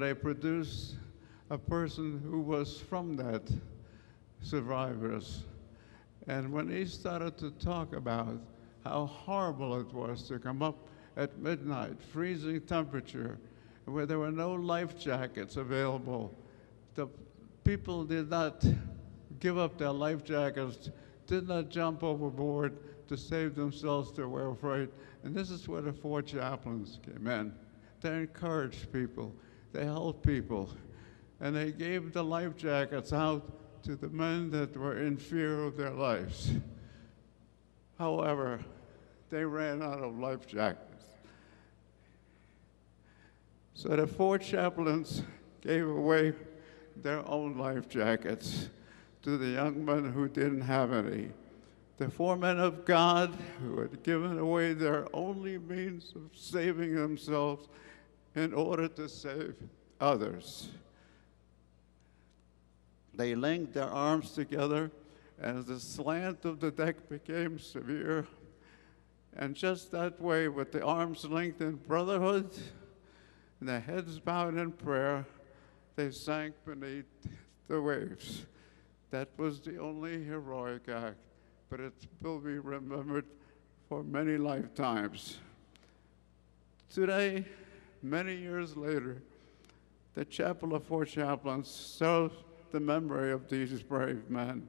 they produced a person who was from that survivors. And when he started to talk about how horrible it was to come up at midnight, freezing temperature, where there were no life jackets available, the people did not give up their life jackets, did not jump overboard to save themselves. They were afraid. And this is where the 4 chaplains came in. They encouraged people, they helped people, and they gave the life jackets out to the men that were in fear of their lives. However, they ran out of life jackets. So the 4 chaplains gave away their own life jackets to the young men who didn't have any. The 4 men of God who had given away their only means of saving themselves in order to save others. They linked their arms together as the slant of the deck became severe. And just that way, with the arms linked in brotherhood and their heads bowed in prayer, they sank beneath the waves. That was the only heroic act, but it will be remembered for many lifetimes. Today, many years later, the Chapel of 4 Chaplains serves the memory of these brave men.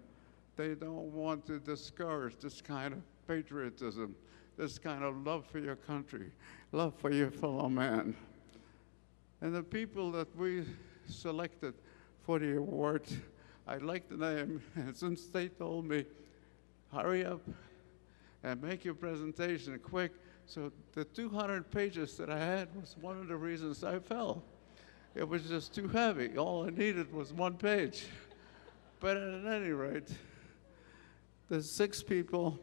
They don't want to discourage this kind of patriotism, this kind of love for your country, love for your fellow man. And the people that we selected for the award, I'd like to name, and since they told me, hurry up and make your presentation quick, so the 200 pages that I had was one of the reasons I fell. It was just too heavy. All I needed was 1 page. But at any rate, the 6 people,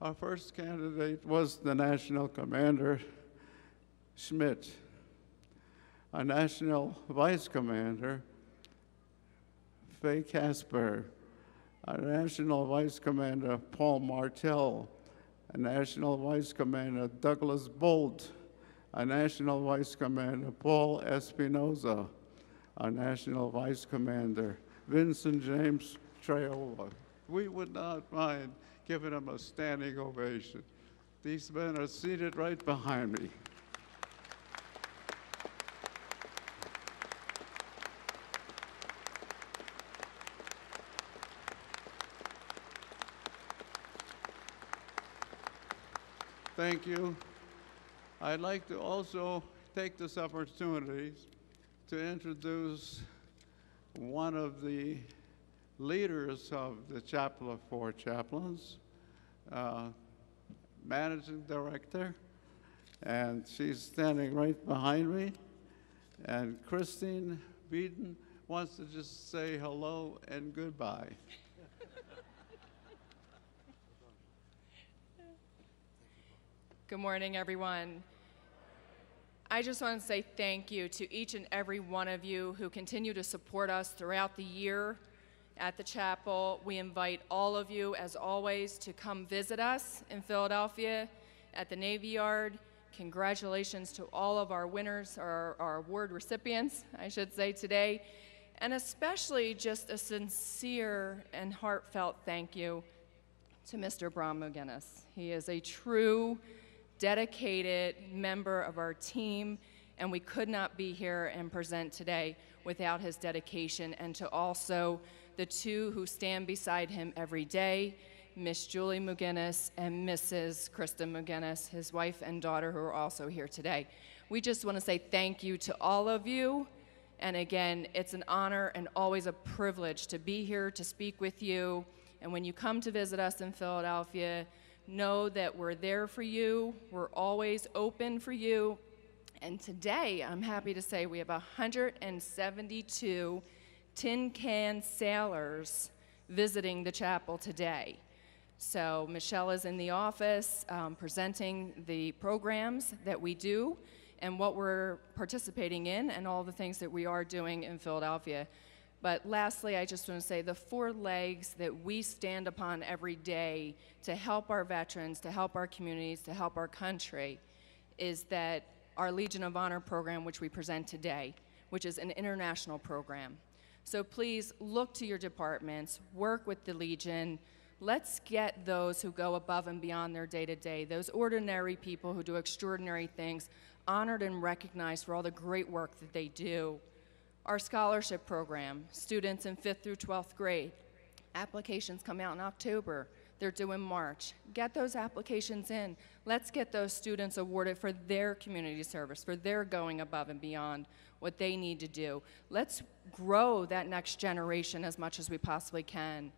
our first candidate was the National Commander, Schmidt. Our National Vice Commander, Faye Casper. Our National Vice Commander, Paul Martell. Our National Vice Commander, Douglas Bolt. Our National Vice Commander, Paul Espinoza. Our National Vice Commander, Vincent James Traola. We would not mind giving them a standing ovation. These men are seated right behind me. Thank you. I'd like to also take this opportunity to introduce one of the leaders of the Chapel of 4 Chaplains, Managing Director, and she's standing right behind me. And Christine Beaton wants to just say hello and goodbye. Good morning, everyone. I just want to say thank you to each and every one of you who continue to support us throughout the year at the chapel. We invite all of you, as always, to come visit us in Philadelphia at the Navy Yard. Congratulations to all of our winners, our award recipients, I should say, today. And especially just a sincere and heartfelt thank you to Mr. Brom McGinnis. He is a true, dedicated member of our team, and we could not be here and present today without his dedication. And to also the 2 who stand beside him every day, Miss Julie McGinnis and Mrs. Krista McGinnis, his wife and daughter, who are also here today. We just want to say thank you to all of you. And again, it's an honor and always a privilege to be here to speak with you. And when you come to visit us in Philadelphia, know that we're there for you. We're always open for you. And today, I'm happy to say we have 172 tin can sailors visiting the chapel today. So Michelle is in the office presenting the programs that we do and what we're participating in and all the things that we are doing in Philadelphia. But lastly, I just want to say the 4 legs that we stand upon every day to help our veterans, to help our communities, to help our country, is that our Legion of Honor program, which we present today. which is an international program. So please look to your departments, work with the Legion. Let's get those who go above and beyond their day-to-day, those ordinary people who do extraordinary things, honored and recognized for all the great work that they do. Our scholarship program, students in 5th through 12th grade, applications come out in October. They're due in March. Get those applications in. Let's get those students awarded for their community service, for their going above and beyond what they need to do. Let's grow that next generation as much as we possibly can.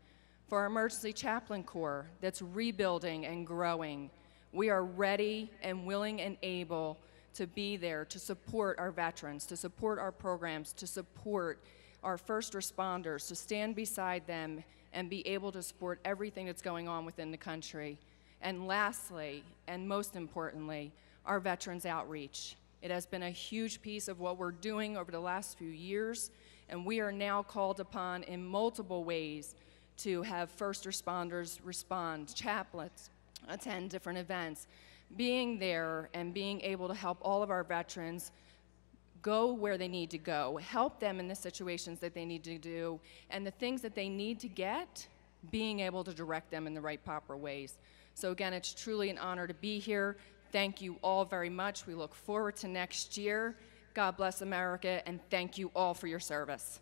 For our Emergency Chaplain Corps that's rebuilding and growing, we are ready and willing and able to be there to support our veterans, to support our programs, to support our first responders, to stand beside them and be able to support everything that's going on within the country. And lastly, and most importantly, our veterans outreach. It has been a huge piece of what we're doing over the last few years, and we are now called upon in multiple ways to have first responders respond, chaplains attend different events, being there and being able to help all of our veterans go where they need to go, help them in the situations that they need to do, and the things that they need to get, being able to direct them in the right proper ways. So again, it's truly an honor to be here. Thank you all very much. We look forward to next year. God bless America, and thank you all for your service.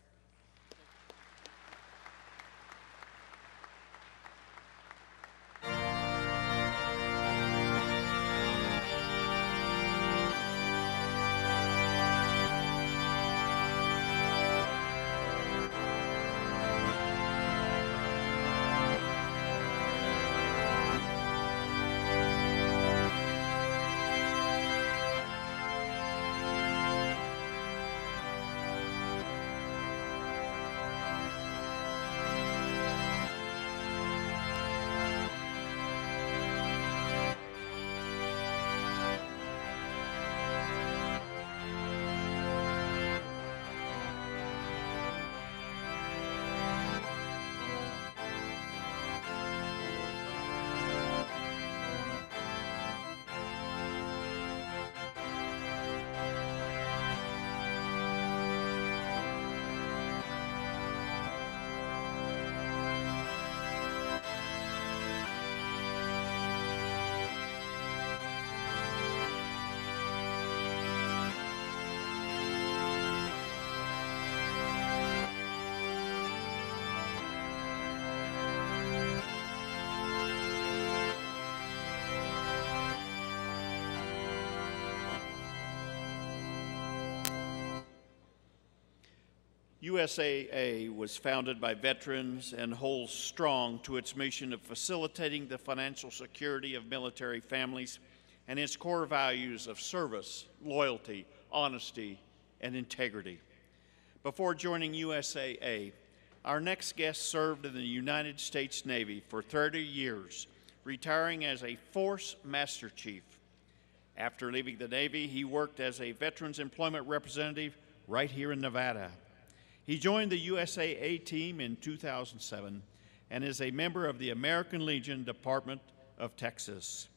USAA was founded by veterans and holds strong to its mission of facilitating the financial security of military families and its core values of service, loyalty, honesty, and integrity. Before joining USAA, our next guest served in the United States Navy for 30 years, retiring as a Force Master Chief. After leaving the Navy, he worked as a Veterans Employment Representative right here in Nevada. He joined the USAA team in 2007 and is a member of the American Legion Department of Texas.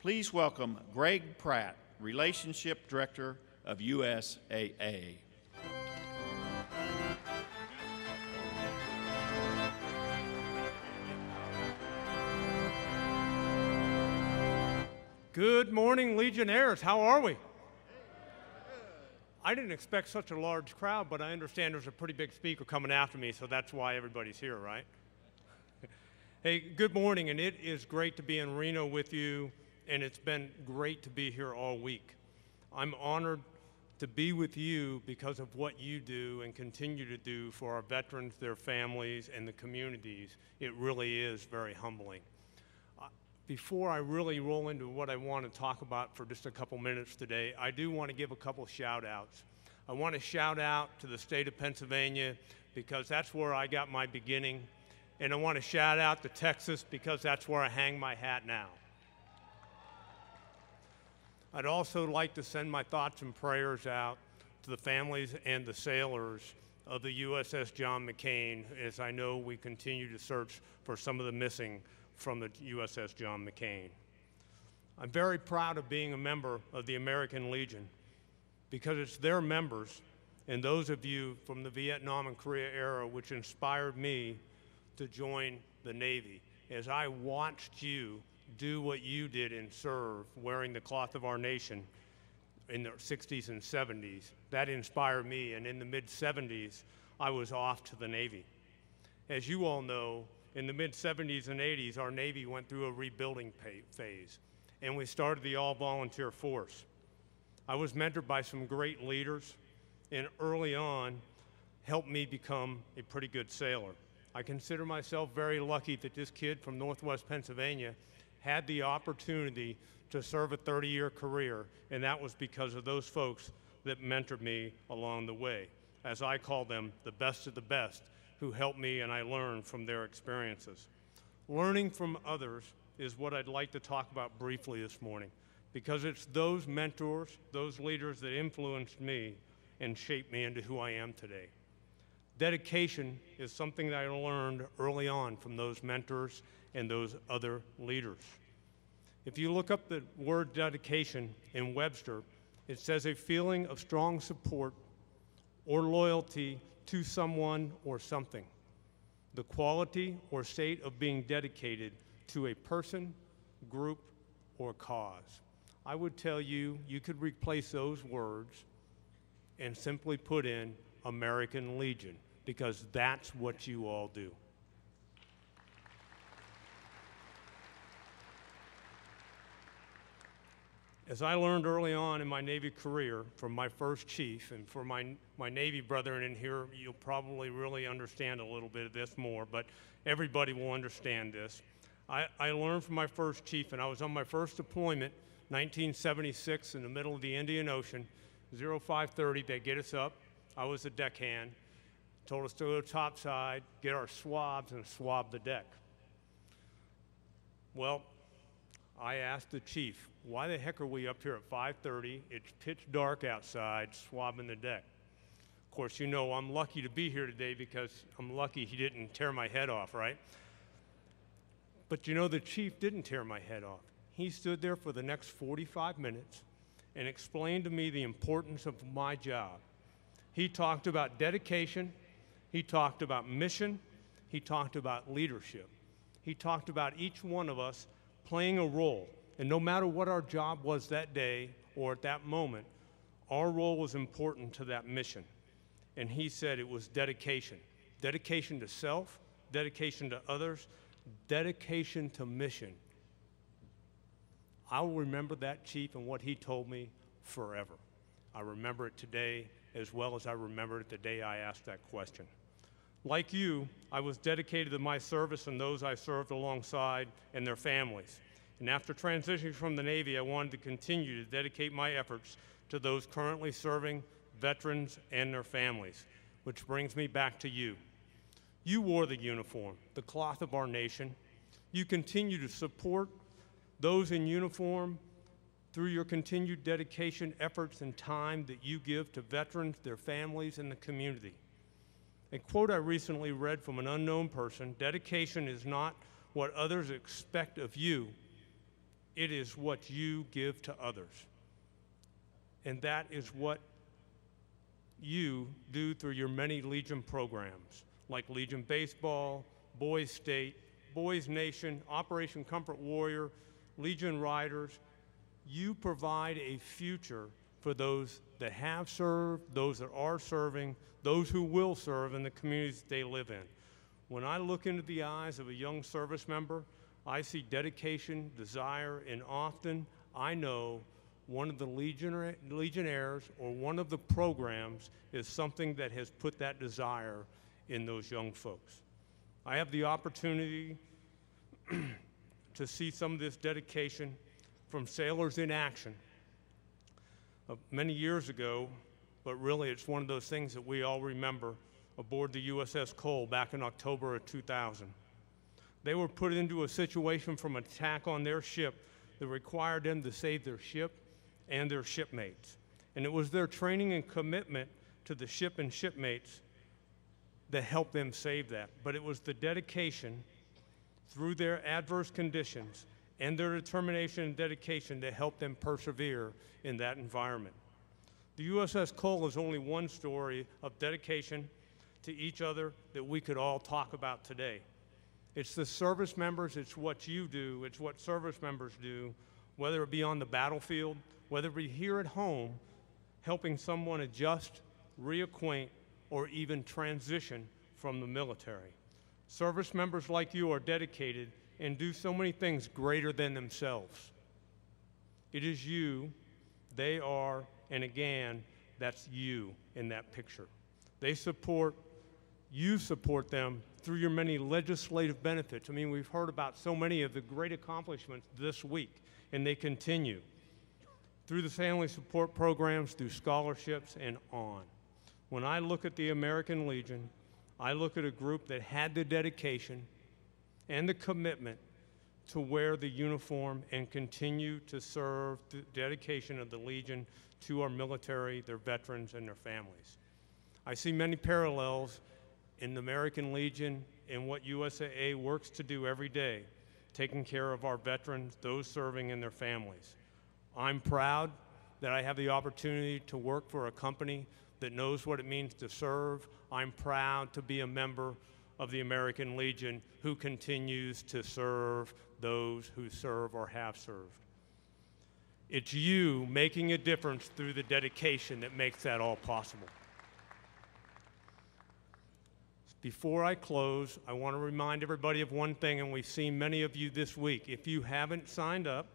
Please welcome Greg Pratt, Relationship Director of USAA. Good morning, Legionnaires. How are we? I didn't expect such a large crowd, but I understand there's a pretty big speaker coming after me, so that's why everybody's here, right? Hey, good morning, and it is great to be in Reno with you, and it's been great to be here all week. I'm honored to be with you because of what you do and continue to do for our veterans, their families, and the communities. It really is very humbling. Before I really roll into what I want to talk about for just a couple minutes today, I do want to give a couple shout outs. I want to shout out to the state of Pennsylvania because that's where I got my beginning. And I want to shout out to Texas because that's where I hang my hat now. I'd also like to send my thoughts and prayers out to the families and the sailors of the USS John McCain, as I know we continue to search for some of the missing from the USS John McCain. I'm very proud of being a member of the American Legion because it's their members and those of you from the Vietnam and Korea era, which inspired me to join the Navy. As I watched you do what you did and serve, wearing the cloth of our nation in the 60s and 70s, that inspired me, and in the mid-70s, I was off to the Navy. As you all know, in the mid-70s and 80s, our Navy went through a rebuilding phase, and we started the all-volunteer force. I was mentored by some great leaders, and early on, helped me become a pretty good sailor. I consider myself very lucky that this kid from Northwest Pennsylvania had the opportunity to serve a 30-year career, and that was because of those folks that mentored me along the way. As I call them, the best of the best, who helped me and I learned from their experiences. Learning from others is what I'd like to talk about briefly this morning, because it's those mentors, those leaders that influenced me and shaped me into who I am today. Dedication is something that I learned early on from those mentors and those other leaders. If you look up the word dedication in Webster, it says a feeling of strong support or loyalty to someone or something. The quality or state of being dedicated to a person, group, or cause. I would tell you, you could replace those words and simply put in American Legion, because that's what you all do. As I learned early on in my Navy career from my first chief, and for my Navy brethren in here, you'll probably really understand a little bit of this more, but everybody will understand this. I learned from my first chief, and I was on my first deployment, 1976, in the middle of the Indian Ocean, 0530, they get us up. I was the deckhand, told us to go topside, get our swabs, and swab the deck. Well, I asked the chief, why the heck are we up here at 5:30? It's pitch dark outside, swabbing the deck. Of course, you know I'm lucky to be here today because I'm lucky he didn't tear my head off, right? But you know, the chief didn't tear my head off. He stood there for the next 45 minutes and explained to me the importance of my job. He talked about dedication, he talked about mission, he talked about leadership. He talked about each one of us playing a role. And no matter what our job was that day or at that moment, our role was important to that mission. And he said it was dedication. Dedication to self, dedication to others, dedication to mission. I will remember that chief and what he told me forever. I remember it today as well as I remembered it the day I asked that question. Like you, I was dedicated to my service and those I served alongside and their families. And after transitioning from the Navy, I wanted to continue to dedicate my efforts to those currently serving veterans and their families, which brings me back to you. You wore the uniform, the cloth of our nation. You continue to support those in uniform through your continued dedication, efforts, and time that you give to veterans, their families, and the community. A quote I recently read from an unknown person, dedication is not what others expect of you, it is what you give to others. And that is what you do through your many Legion programs, like Legion Baseball, Boys State, Boys Nation, Operation Comfort Warrior, Legion Riders. You provide a future for those that have served, those that are serving, those who will serve in the communities they live in. When I look into the eyes of a young service member, I see dedication, desire, and often I know one of the Legionnaires or one of the programs is something that has put that desire in those young folks. I have the opportunity to see some of this dedication from sailors in action many years ago, but really it's one of those things that we all remember aboard the USS Cole back in October of 2000. They were put into a situation from an attack on their ship that required them to save their ship and their shipmates. And it was their training and commitment to the ship and shipmates that helped them save that. But it was the dedication through their adverse conditions and their determination and dedication that helped them persevere in that environment. The USS Cole is only one story of dedication to each other that we could all talk about today. It's the service members, it's what you do, it's what service members do, whether it be on the battlefield, whether it be here at home, helping someone adjust, reacquaint, or even transition from the military. Service members like you are dedicated and do so many things greater than themselves. It is you, they are, and again, that's you in that picture. They support, you support them through your many legislative benefits. I mean, we've heard about so many of the great accomplishments this week, and they continue. Through the family support programs, through scholarships, and on. When I look at the American Legion, I look at a group that had the dedication and the commitment to wear the uniform and continue to serve the dedication of the Legion to our military, their veterans, and their families. I see many parallels in the American Legion and what USAA works to do every day, taking care of our veterans, those serving, and their families. I'm proud that I have the opportunity to work for a company that knows what it means to serve. I'm proud to be a member of the American Legion who continues to serve those who serve or have served. It's you making a difference through the dedication that makes that all possible. Before I close, I want to remind everybody of one thing, and we've seen many of you this week. If you haven't signed up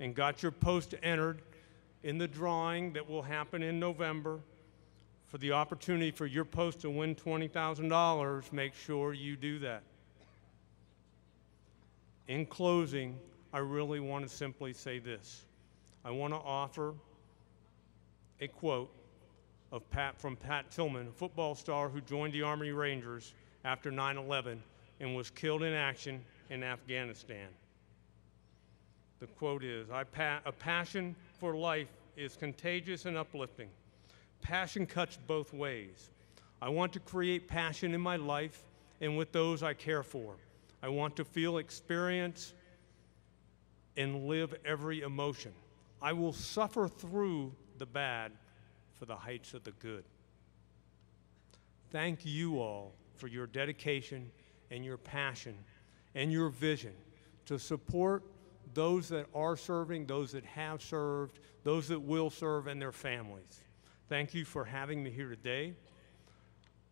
and got your post entered in the drawing that will happen in November for the opportunity for your post to win $20,000, make sure you do that. In closing, I really want to simply say this. I want to offer a quote from Pat Tillman, a football star who joined the Army Rangers after 9/11 and was killed in action in Afghanistan. The quote is, a passion for life is contagious and uplifting. Passion cuts both ways. I want to create passion in my life and with those I care for. I want to feel, experience, and live every emotion. I will suffer through the bad for the heights of the good. Thank you all for your dedication and your passion and your vision to support those that are serving, those that have served, those that will serve, and their families. Thank you for having me here today.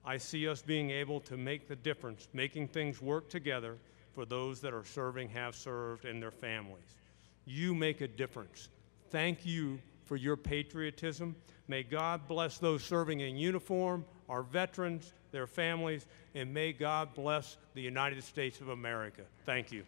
I see us being able to make the difference, making things work together for those that are serving, have served, and their families. You make a difference. Thank you for your patriotism. May God bless those serving in uniform, our veterans, their families, and may God bless the United States of America. Thank you.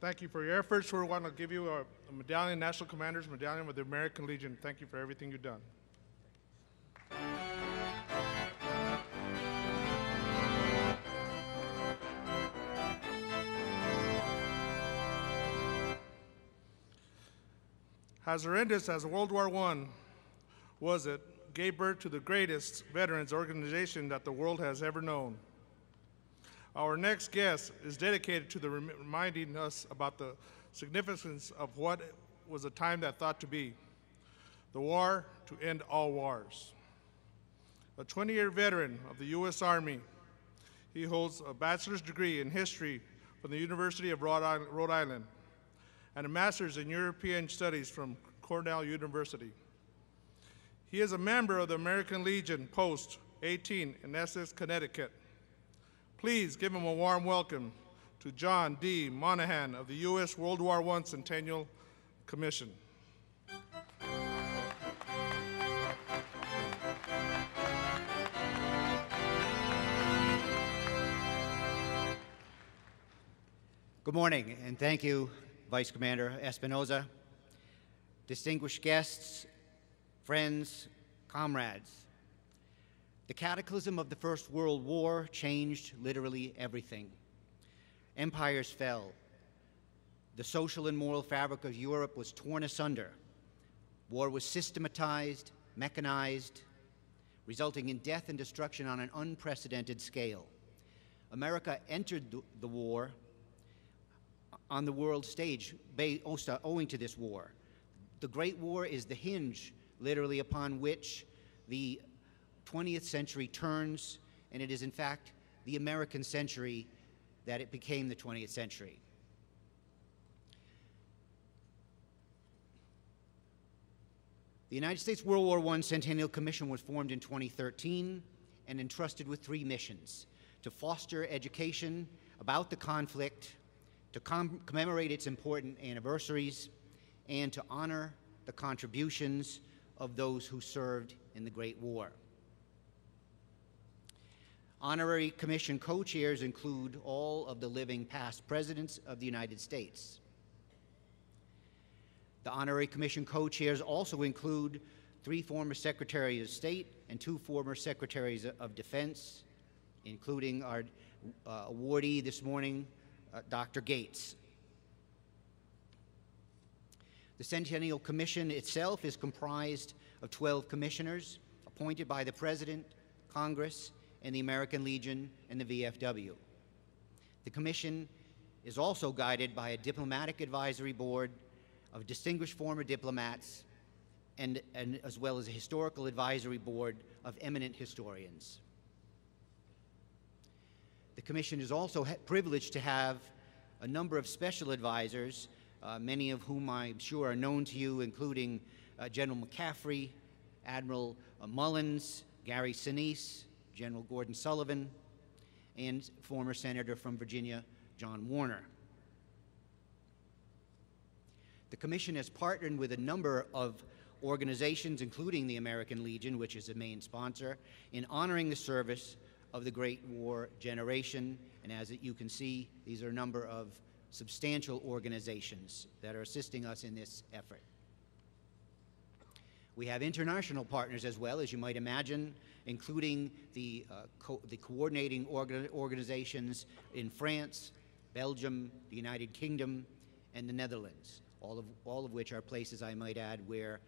Thank you for your efforts. We want to give you a medallion, National Commander's Medallion with the American Legion. Thank you for everything you've done. As horrendous as World War I was, it gave birth to the greatest veterans organization that the world has ever known. Our next guest is dedicated to reminding us about the significance of what was a time that thought to be the war to end all wars. A 20-year veteran of the U.S. Army, he holds a bachelor's degree in history from the University of Rhode Island and a master's in European Studies from Cornell University. He is a member of the American Legion Post 18 in Essex, Connecticut. Please give him a warm welcome to John D. Monahan of the U.S. World War I Centennial Commission. Good morning, and thank you, Vice Commander Espinoza, distinguished guests, friends, comrades. The cataclysm of the First World War changed literally everything. Empires fell. The social and moral fabric of Europe was torn asunder. War was systematized, mechanized, resulting in death and destruction on an unprecedented scale. America entered the war on the world stage owing to this war. The Great War is the hinge, literally, upon which the 20th century turns, and it is, in fact, the American century that it became the 20th century. The United States World War I Centennial Commission was formed in 2013 and entrusted with 3 missions: to foster education about the conflict, to commemorate its important anniversaries, and to honor the contributions of those who served in the Great War. Honorary Commission co-chairs include all of the living past presidents of the United States. The Honorary Commission co-chairs also include 3 former Secretaries of State and 2 former Secretaries of Defense, including our awardee this morning, Dr. Gates. The Centennial Commission itself is comprised of 12 commissioners appointed by the President, Congress, and the American Legion and the VFW. The Commission is also guided by a diplomatic advisory board of distinguished former diplomats and as well as a historical advisory board of eminent historians. The Commission is also privileged to have a number of special advisors, many of whom I'm sure are known to you, including General McCaffrey, Admiral Mullins, Gary Sinise, General Gordon Sullivan, and former Senator from Virginia, John Warner. The Commission has partnered with a number of organizations, including the American Legion, which is a main sponsor, in honoring the service of the Great War generation. And as you can see, these are a number of substantial organizations that are assisting us in this effort. We have international partners as well, as you might imagine, including the coordinating organizations in France, Belgium, the United Kingdom, and the Netherlands, all of which are places, I might add, where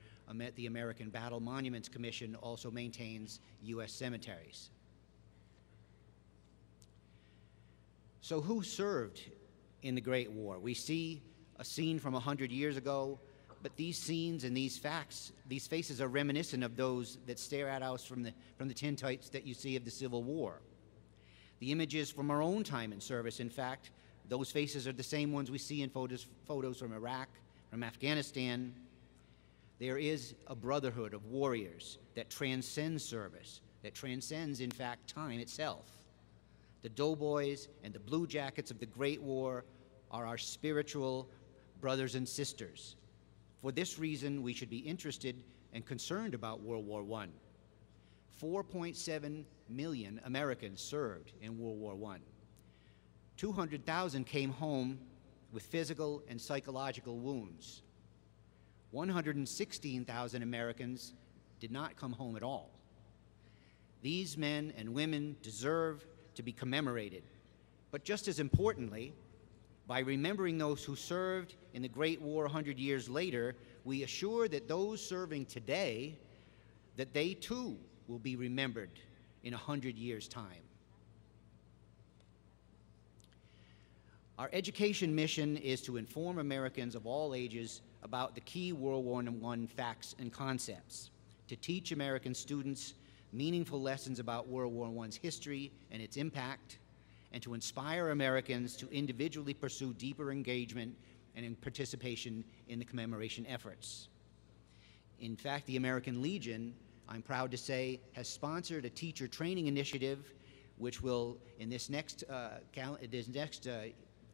the American Battle Monuments Commission also maintains U.S. cemeteries. So who served in the Great War? We see a scene from 100 years ago, but these scenes and these facts, these faces are reminiscent of those that stare at us from the tintypes that you see of the Civil War. The images from our own time in service, in fact, those faces are the same ones we see in photos from Iraq, from Afghanistan. There is a brotherhood of warriors that transcends service, that transcends, in fact, time itself. The doughboys and the blue jackets of the Great War are our spiritual brothers and sisters. For this reason, we should be interested and concerned about World War I. 4.7 million Americans served in World War I. 200,000 came home with physical and psychological wounds. 116,000 Americans did not come home at all. These men and women deserve to be commemorated. But just as importantly, by remembering those who served in the Great War 100 years later, we assure that those serving today, that they too will be remembered in 100 years' time. Our education mission is to inform Americans of all ages about the key World War I facts and concepts, to teach American students meaningful lessons about World War I's history and its impact, and to inspire Americans to individually pursue deeper engagement and in participation in the commemoration efforts. In fact, the American Legion, I'm proud to say, has sponsored a teacher training initiative which will, in this next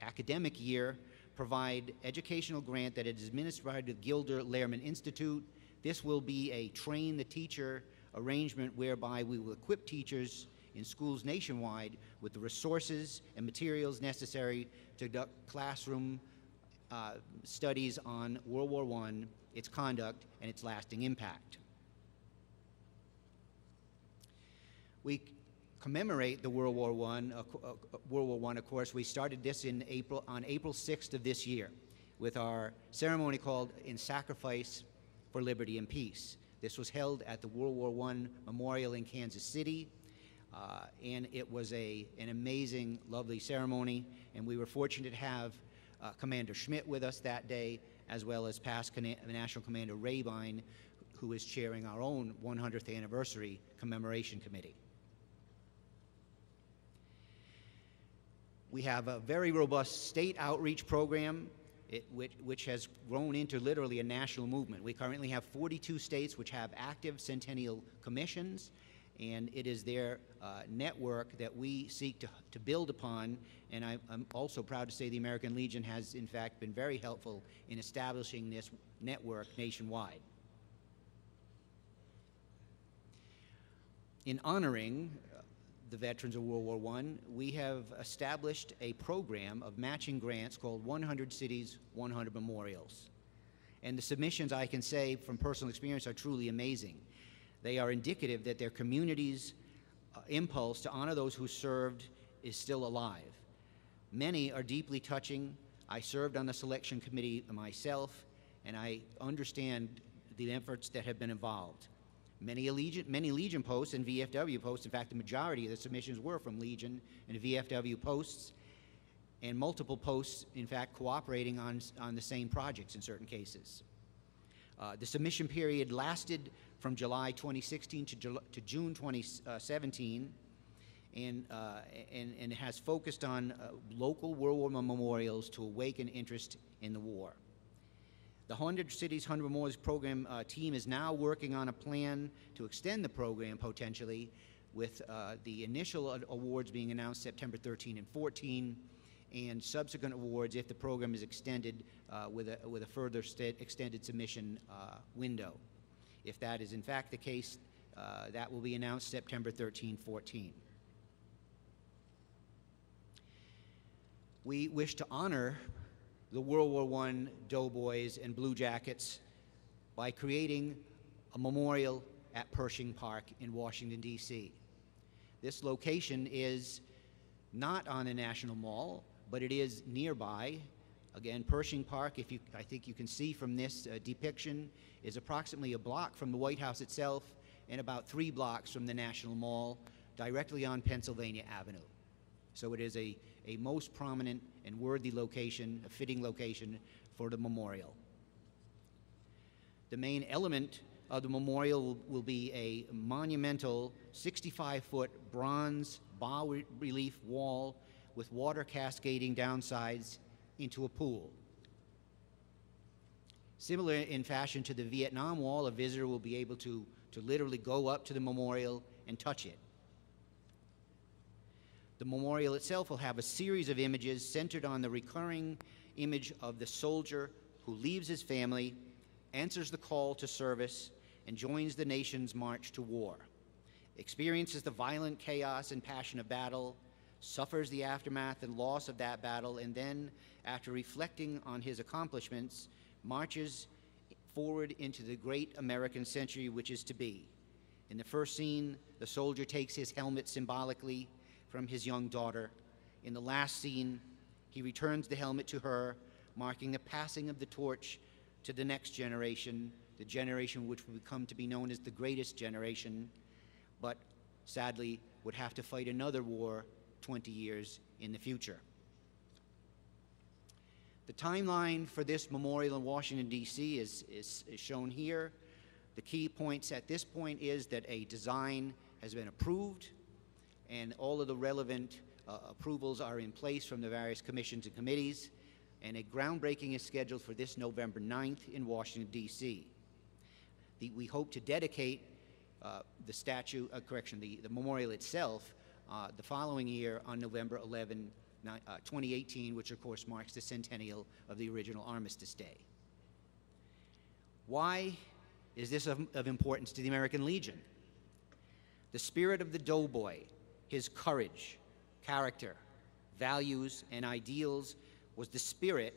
academic year, provide educational grant that is administered by the Gilder Lehrman Institute. This will be a train the teacher arrangement whereby we will equip teachers in schools nationwide with the resources and materials necessary to conduct classroom studies on World War I, its conduct, and its lasting impact. We commemorate the World War I, of course. We started this on April 6th of this year. with our ceremony called In Sacrifice for Liberty and Peace. This was held at the World War I Memorial in Kansas City, and it was an amazing, lovely ceremony, and we were fortunate to have Commander Schmidt with us that day, as well as past National Commander Rabine, who is chairing our own 100th anniversary commemoration committee. We have a very robust state outreach program, which has grown into literally a national movement. We currently have 42 states which have active Centennial Commissions, and it is their network that we seek to build upon. And I'm also proud to say the American Legion has, in fact, been very helpful in establishing this network nationwide. In honoring the veterans of World War I, we have established a program of matching grants called 100 Cities, 100 Memorials. And the submissions, I can say from personal experience, are truly amazing. They are indicative that their community's impulse to honor those who served is still alive. Many are deeply touching. I served on the selection committee myself, and I understand the efforts that have been involved. Many Legion posts and VFW posts, in fact, the majority of the submissions were from Legion and VFW posts, and multiple posts, in fact, cooperating on the same projects in certain cases. The submission period lasted from July 2016 to June 2017, and has focused on local World War I memorials to awaken interest in the war. The 100 Cities, 100 Memorials program team is now working on a plan to extend the program potentially, with the initial awards being announced September 13 and 14, and subsequent awards if the program is extended with a further extended submission window. If that is in fact the case, that will be announced September 13, 14. We wish to honor the World War I doughboys and blue jackets by creating a memorial at Pershing Park in Washington, D.C. This location is not on a national mall, but it is nearby. Again, Pershing Park, I think you can see from this depiction, is approximately a block from the White House itself and about 3 blocks from the National Mall, directly on Pennsylvania Avenue. So it is a most prominent and worthy location, a fitting location for the memorial. The main element of the memorial will be a monumental 65-foot bronze bas-relief wall with water cascading down sides into a pool. Similar in fashion to the Vietnam Wall, a visitor will be able to literally go up to the memorial and touch it. The memorial itself will have a series of images centered on the recurring image of the soldier who leaves his family, answers the call to service, and joins the nation's march to war, experiences the violent chaos and passion of battle, suffers the aftermath and loss of that battle, and then, after reflecting on his accomplishments, marches forward into the great American century which is to be. In the first scene, the soldier takes his helmet symbolically from his young daughter. In the last scene, he returns the helmet to her, marking the passing of the torch to the next generation, the generation which will come to be known as the greatest generation, but sadly would have to fight another war 20 years in the future. The timeline for this memorial in Washington, D.C. is shown here. The key points at this point is that a design has been approved, and all of the relevant approvals are in place from the various commissions and committees, and a groundbreaking is scheduled for this November 9th in Washington, D.C. We hope to dedicate the memorial itself the following year on November 11, 2018, which of course marks the centennial of the original Armistice Day. Why is this of importance to the American Legion? The spirit of the doughboy, his courage, character, values, and ideals was the spirit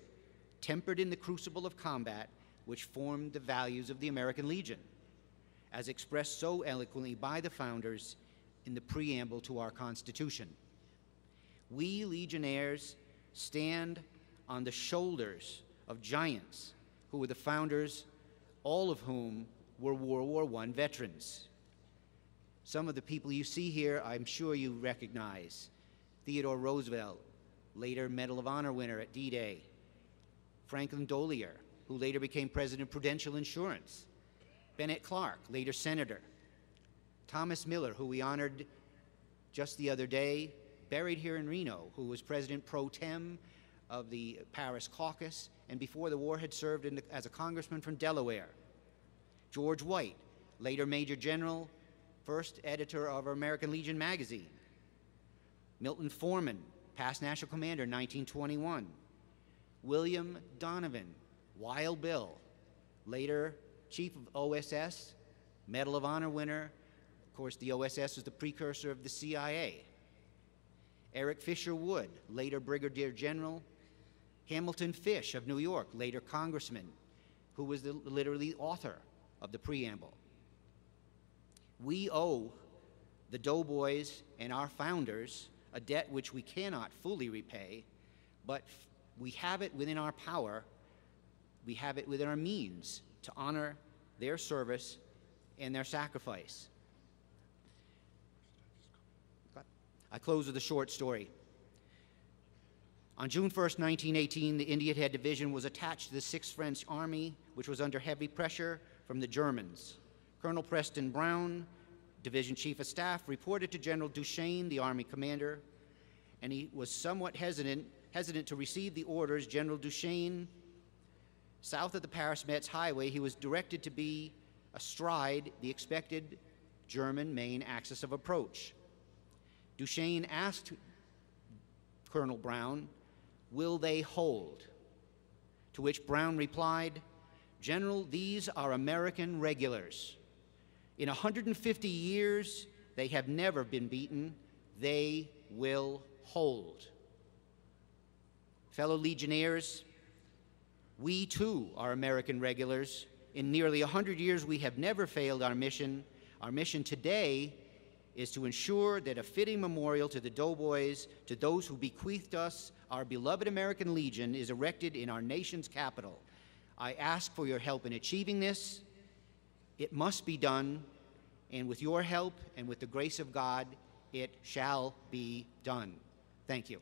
tempered in the crucible of combat which formed the values of the American Legion, as expressed so eloquently by the founders in the preamble to our Constitution. We Legionnaires stand on the shoulders of giants who were the founders, all of whom were World War I veterans. Some of the people you see here, I'm sure you recognize. Theodore Roosevelt, later Medal of Honor winner at D-Day. Franklin Dollier, who later became President of Prudential Insurance. Bennett Clark, later Senator. Thomas Miller, who we honored just the other day, buried here in Reno, who was President pro tem of the Paris Caucus, and before the war had served as a congressman from Delaware. George White, later Major General, first editor of American Legion magazine. Milton Foreman, past National Commander, 1921. William Donovan, Wild Bill, later Chief of OSS, Medal of Honor winner. Of course, the OSS was the precursor of the CIA. Eric Fisher Wood, later Brigadier General. Hamilton Fish of New York, later Congressman, who was literally the author of the preamble. We owe the Doughboys and our founders a debt which we cannot fully repay, but we have it within our power, we have it within our means to honor their service and their sacrifice. I close with a short story. On June 1st, 1918, the Indian Head Division was attached to the 6th French Army, which was under heavy pressure from the Germans. Colonel Preston Brown, Division Chief of Staff, reported to General Duchesne, the Army commander, and he was somewhat hesitant to receive the orders. General Duchesne, south of the Paris-Metz highway, he was directed to be astride the expected German main axis of approach. Duchesne asked Colonel Brown, "Will they hold?" To which Brown replied, "General, these are American regulars. In 150 years, they have never been beaten. They will hold." Fellow Legionnaires, we too are American regulars. In nearly 100 years, we have never failed our mission. Our mission today is to ensure that a fitting memorial to the Doughboys, to those who bequeathed us our beloved American Legion, is erected in our nation's capital. I ask for your help in achieving this. It must be done, and with your help and with the grace of God, it shall be done. Thank you.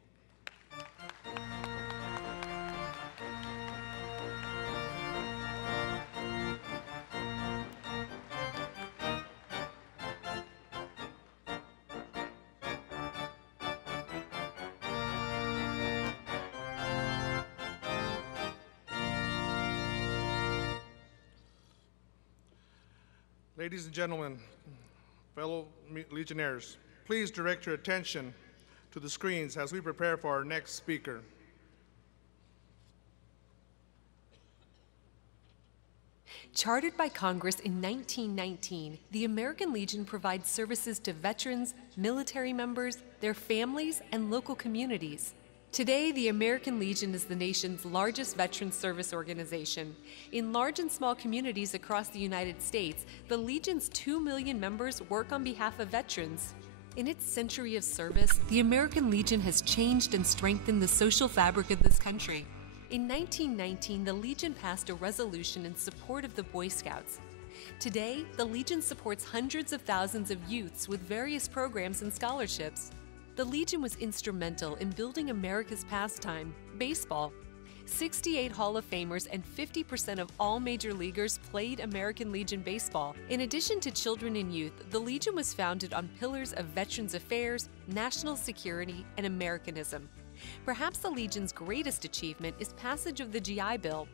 Ladies and gentlemen, fellow Legionnaires, please direct your attention to the screens as we prepare for our next speaker. Chartered by Congress in 1919, the American Legion provides services to veterans, military members, their families, and local communities. Today, the American Legion is the nation's largest veterans service organization. In large and small communities across the United States, the Legion's 2 million members work on behalf of veterans. In its century of service, the American Legion has changed and strengthened the social fabric of this country. In 1919, the Legion passed a resolution in support of the Boy Scouts. Today, the Legion supports hundreds of thousands of youths with various programs and scholarships. The Legion was instrumental in building America's pastime, baseball. 68 Hall of Famers and 50% of all major leaguers played American Legion baseball. In addition to children and youth, the Legion was founded on pillars of Veterans Affairs, national security, and Americanism. Perhaps the Legion's greatest achievement is passage of the GI Bill.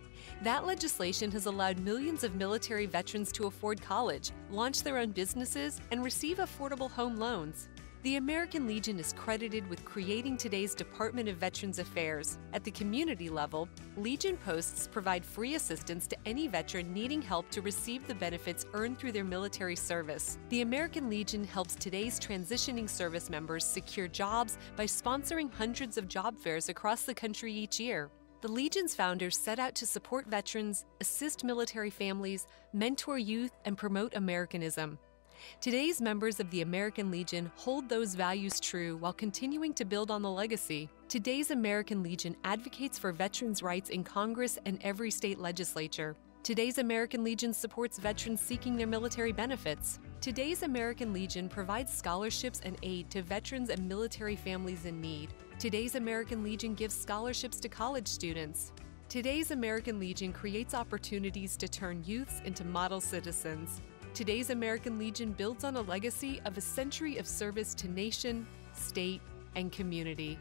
That legislation has allowed millions of military veterans to afford college, launch their own businesses, and receive affordable home loans. The American Legion is credited with creating today's Department of Veterans Affairs. At the community level, Legion posts provide free assistance to any veteran needing help to receive the benefits earned through their military service. The American Legion helps today's transitioning service members secure jobs by sponsoring hundreds of job fairs across the country each year. The Legion's founders set out to support veterans, assist military families, mentor youth, and promote Americanism. Today's members of the American Legion hold those values true while continuing to build on the legacy. Today's American Legion advocates for veterans' rights in Congress and every state legislature. Today's American Legion supports veterans seeking their military benefits. Today's American Legion provides scholarships and aid to veterans and military families in need. Today's American Legion gives scholarships to college students. Today's American Legion creates opportunities to turn youths into model citizens. Today's American Legion builds on a legacy of a century of service to nation, state, and community.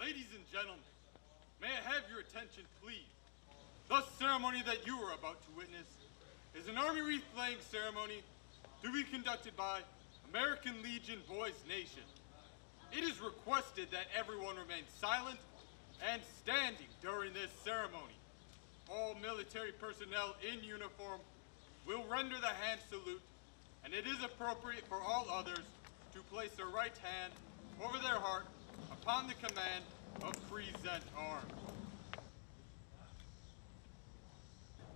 Ladies and gentlemen, may I have your attention, please? The ceremony that you are about to witness is an Army wreath-laying ceremony to be conducted by American Legion Boys Nation. It is requested that everyone remain silent and standing during this ceremony. All military personnel in uniform will render the hand salute, and it is appropriate for all others to place their right hand over their heart upon the command of present arms.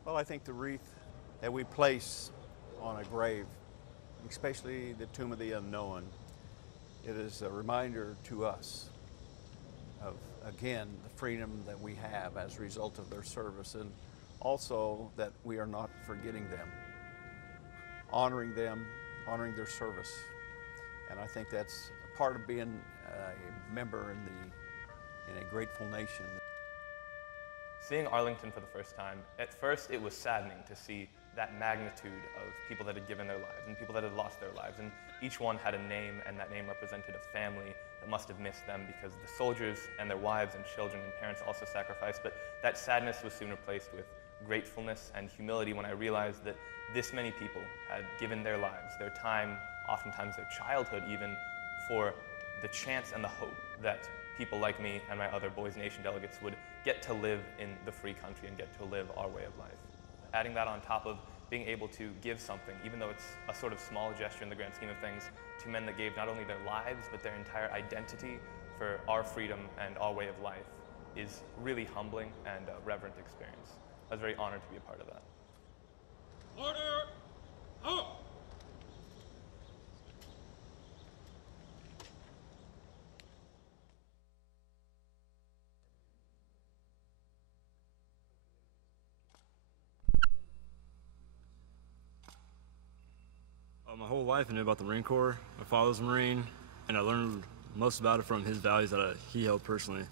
Well, I think the wreath that we place on a grave, especially the Tomb of the Unknown, it is a reminder to us of, again, the freedom that we have as a result of their service, and also that we are not forgetting them, honoring them, honoring their service. And I think that's a part of being a member in a grateful nation. Seeing Arlington for the first time, at first it was saddening to see that magnitude of people that had given their lives and people that had lost their lives, and each one had a name, and that name represented a family that must have missed them because the soldiers and their wives and children and parents also sacrificed. But that sadness was soon replaced with gratefulness and humility when I realized that this many people had given their lives, their time, oftentimes their childhood even, for the chance and the hope that people like me and my other Boys Nation delegates would get to live in the free country and get to live our way of life. Adding that on top of being able to give something, even though it's a sort of small gesture in the grand scheme of things, to men that gave not only their lives, but their entire identity for our freedom and our way of life, is really humbling and a reverent experience. I was very honored to be a part of that. Order! Halt! My whole life I knew about the Marine Corps. My father was a Marine, and I learned most about it from his values that he held personally.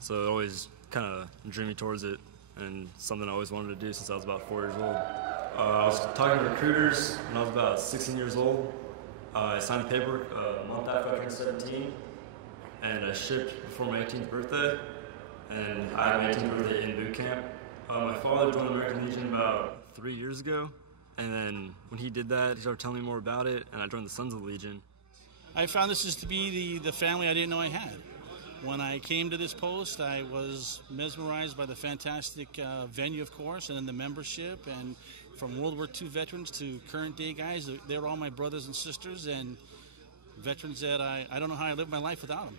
So it always kind of drew me towards it, and something I always wanted to do since I was about 4 years old. I was talking to recruiters when I was about 16 years old. I signed the paperwork a month after I turned 17, and I shipped before my 18th birthday, and I had my 18th birthday in boot camp. My father joined the American Legion about 3 years ago. And then when he did that, he started telling me more about it, and I joined the Sons of the Legion. I found this is to be the family I didn't know I had. When I came to this post, I was mesmerized by the fantastic venue, of course, and then the membership, and from World War II veterans to current day guys, they're all my brothers and sisters, and veterans that I don't know how I live my life without them.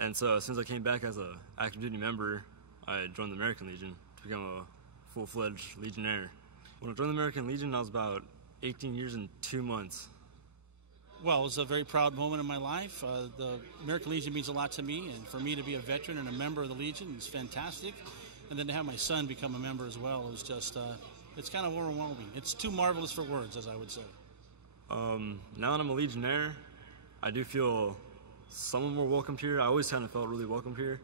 And so since I came back as an active duty member, I joined the American Legion to become a full-fledged Legionnaire. When I joined the American Legion, I was about 18 years and 2 months. Well, it was a very proud moment in my life. The American Legion means a lot to me, and for me to be a veteran and a member of the Legion is fantastic. And then to have my son become a member as well is just, it's kind of overwhelming. It's too marvelous for words, as I would say. Now that I'm a Legionnaire, I do feel somewhat more welcomed here. I always kind of felt really welcomed here,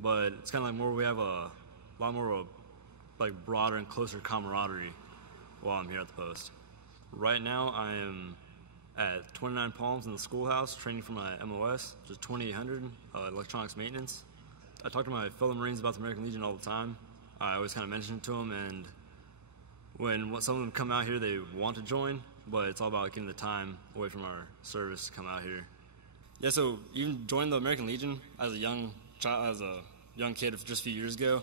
but it's kind of like more, we have a lot more of a broader and closer camaraderie while I'm here at the post. Right now, I am at 29 Palms in the schoolhouse training for my MOS, which is 2800 electronics maintenance. I talk to my fellow Marines about the American Legion all the time. I always kind of mention it to them, and when some of them come out here, they want to join, but it's all about getting the time away from our service to come out here. Yeah, so even joining the American Legion as a young kid just a few years ago,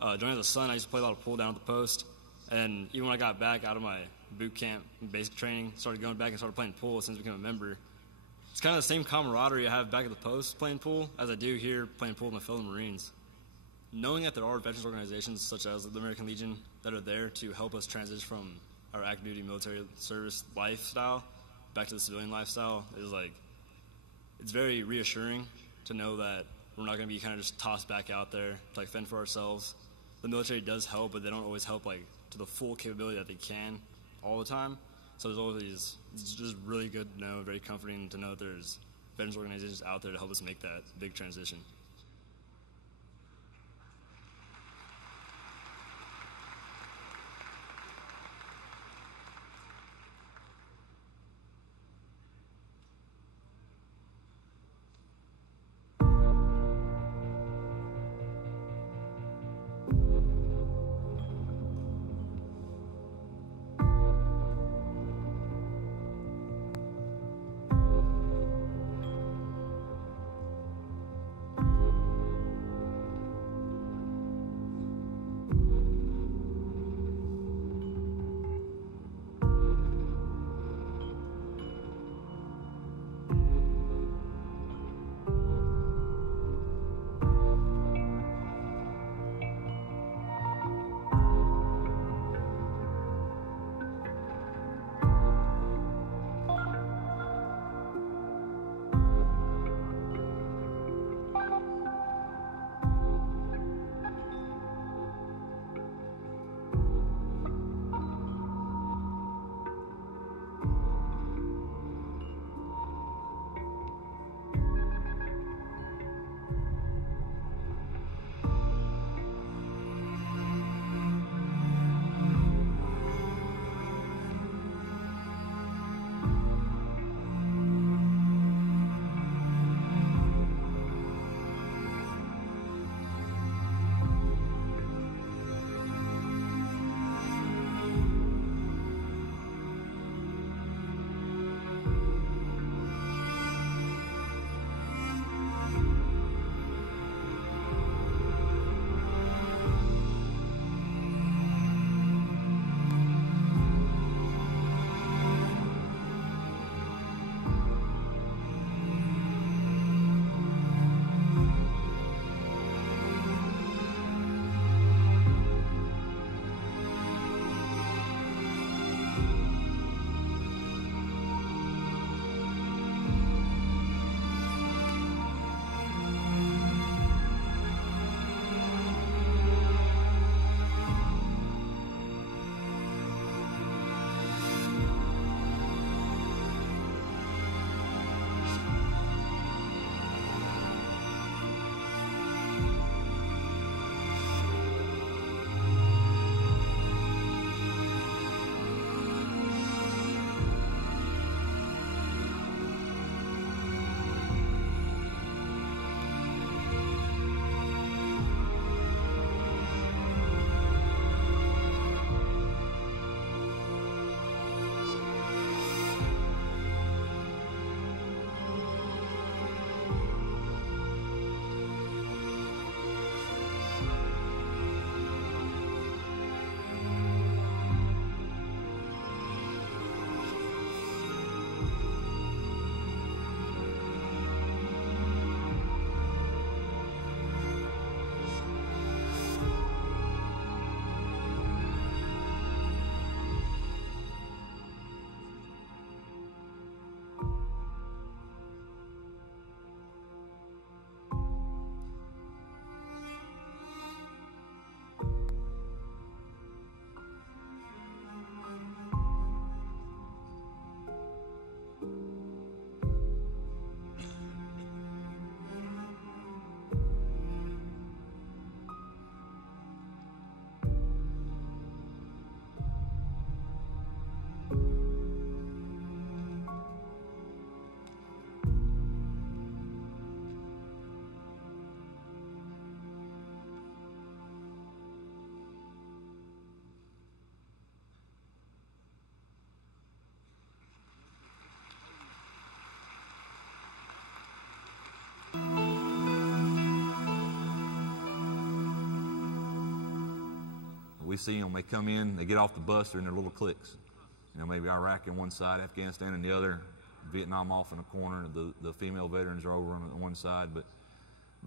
joining as a son, I used to play a lot of pool down at the post. And even when I got back out of my boot camp and basic training, started going back and started playing pool since I became a member. It's kind of the same camaraderie I have back at the post playing pool as I do here playing pool with my fellow Marines. knowing that there are veterans organizations such as the American Legion that are there to help us transition from our active duty military service lifestyle back to the civilian lifestyle is like, it's very reassuring to know that we're not going to be kind of just tossed back out there to like fend for ourselves. The military does help, but they don't always help like to the full capability that they can all the time. So there's always, it's just really good to know, very comforting to know that there's veterans organizations out there to help us make that big transition. We see them, they come in, they get off the bus, they're in their little cliques. You know, maybe Iraq on one side, Afghanistan on the other, Vietnam off in a corner, the female veterans are over on one side, but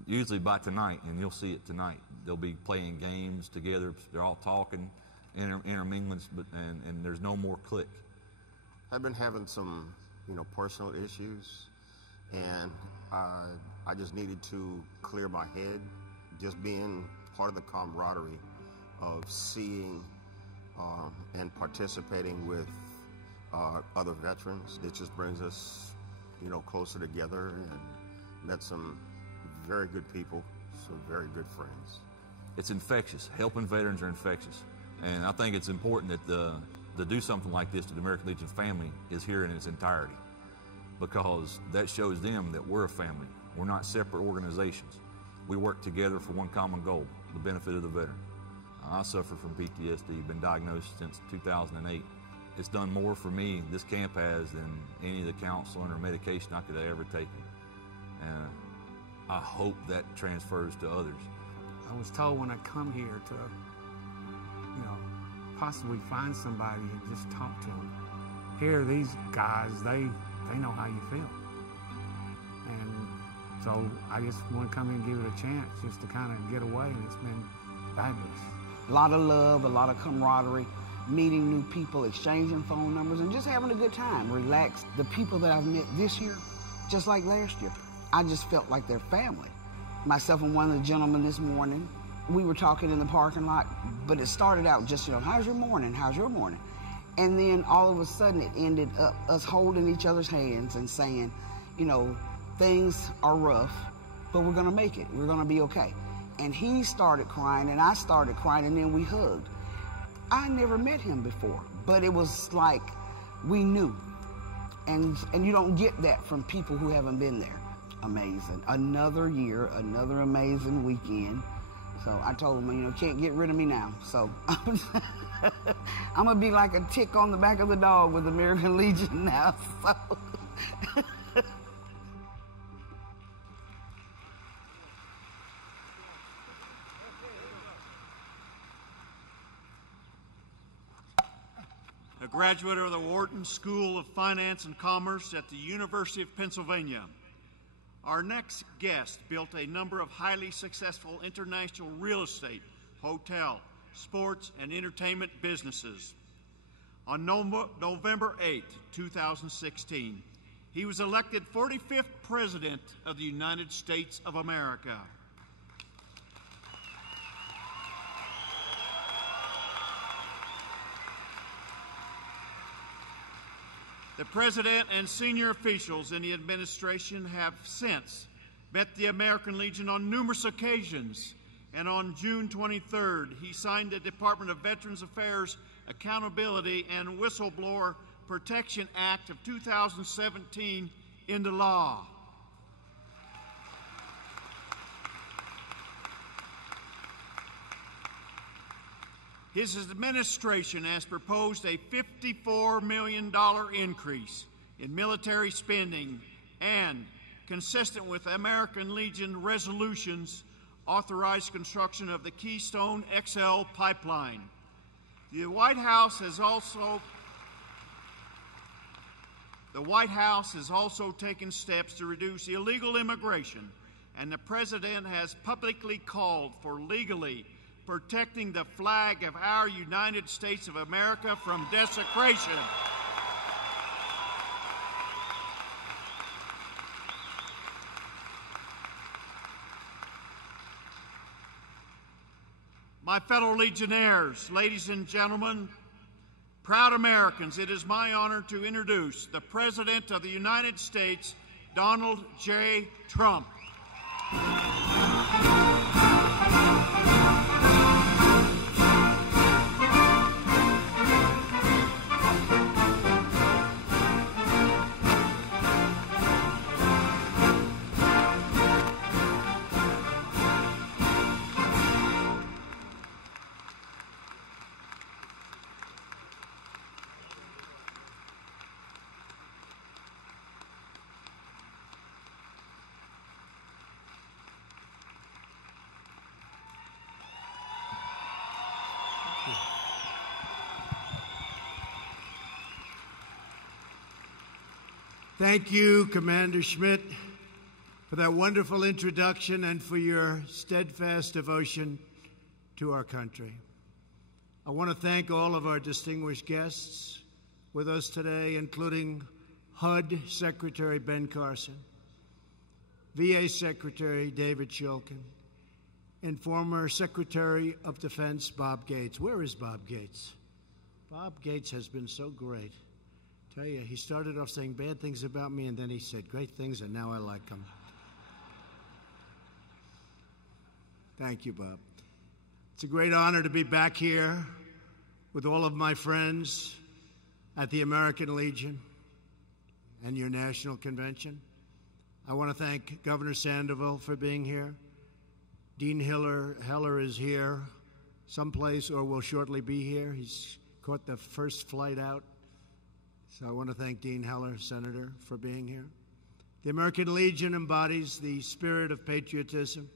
usually by tonight, and you'll see it tonight. They'll be playing games together. They're all talking, intermingling, and there's no more click. I've been having some, personal issues, and I just needed to clear my head. Just being part of the camaraderie of seeing and participating with other veterans, it just brings us, closer together, and met some very good people, some very good friends. It's infectious. Helping veterans are infectious. And I think it's important that to do something like this to the American Legion family is here in its entirety, because that shows them that we're a family. We're not separate organizations. We work together for one common goal, the benefit of the veteran. I suffer from PTSD, been diagnosed since 2008. It's done more for me, this camp has, than any of the counseling or medication I could have ever taken. And I hope that transfers to others. I was told when I come here to, possibly find somebody and just talk to them. Here, these guys, they know how you feel. And so I just want to come in and give it a chance just to kind of get away, and it's been fabulous. A lot of love, a lot of camaraderie, meeting new people, exchanging phone numbers, and just having a good time, relaxed. The people that I've met this year, just like last year, I just felt like they're family. Myself and one of the gentlemen this morning, we were talking in the parking lot, but it started out just, how's your morning, how's your morning? And then all of a sudden it ended up us holding each other's hands and saying, things are rough, but we're gonna make it, we're gonna be okay. And he started crying and I started crying, and then we hugged. I never met him before, but it was like we knew. And you don't get that from people who haven't been there. Amazing. Another year, another amazing weekend. So I told him, can't get rid of me now. So I'm going to be like a tick on the back of the dog with the American Legion now. So. A graduate of the Wharton School of Finance and Commerce at the University of Pennsylvania. Our next guest built a number of highly successful international real estate, hotel, sports, and entertainment businesses. On November 8, 2016, he was elected 45th President of the United States of America. The President and senior officials in the administration have since met the American Legion on numerous occasions, and on June 23rd, he signed the Department of Veterans Affairs Accountability and Whistleblower Protection Act of 2017 into law. His administration has proposed a $54 million increase in military spending and, consistent with American Legion resolutions, authorized construction of the Keystone XL pipeline. The White House has also taken steps to reduce illegal immigration, and the President has publicly called for legally protecting the flag of our United States of America from desecration. My fellow Legionnaires, ladies and gentlemen, proud Americans, it is my honor to introduce the President of the United States, Donald J. Trump. Thank you, Commander Schmidt. for that wonderful introduction and for your steadfast devotion to our country. I want to thank all of our distinguished guests with us today, including HUD Secretary Ben Carson, VA Secretary David Shulkin, and former Secretary of Defense Bob Gates. Where is Bob Gates? Bob Gates has been so great. Tell you, he started off saying bad things about me, and then he said great things, and now I like him. Thank you, Bob. It's a great honor to be back here with all of my friends at the American Legion and your national convention. I want to thank Governor Sandoval for being here. Dean Heller is here someplace or will shortly be here. He's caught the first flight out. So I want to thank Dean Heller, Senator, for being here. The American Legion embodies the spirit of patriotism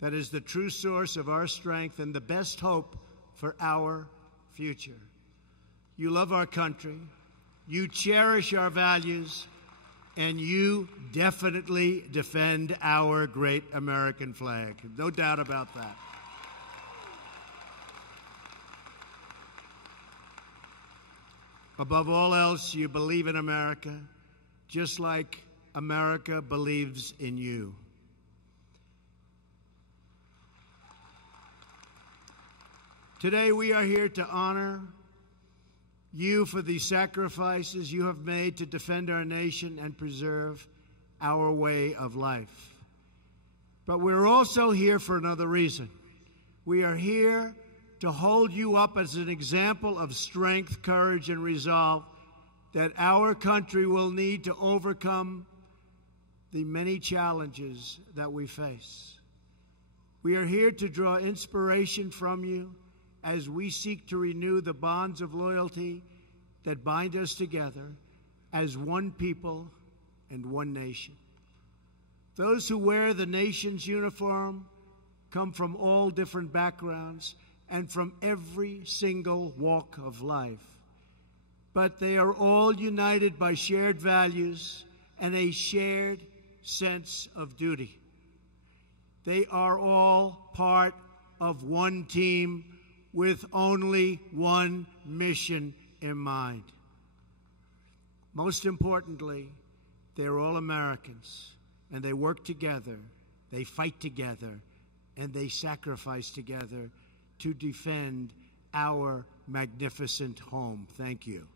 that is the true source of our strength and the best hope for our future. You love our country, you cherish our values, and you definitely defend our great American flag. No doubt about that. Above all else, you believe in America, just like America believes in you. Today, we are here to honor you for the sacrifices you have made to defend our nation and preserve our way of life. But we're also here for another reason. We are here to hold you up as an example of strength, courage, and resolve that our country will need to overcome the many challenges that we face. We are here to draw inspiration from you as we seek to renew the bonds of loyalty that bind us together as one people and one nation. Those who wear the nation's uniform come from all different backgrounds and from every single walk of life. But they are all united by shared values and a shared sense of duty. They are all part of one team with only one mission in mind. Most importantly, they're all Americans, and they work together, they fight together, and they sacrifice together to defend our magnificent home. Thank you.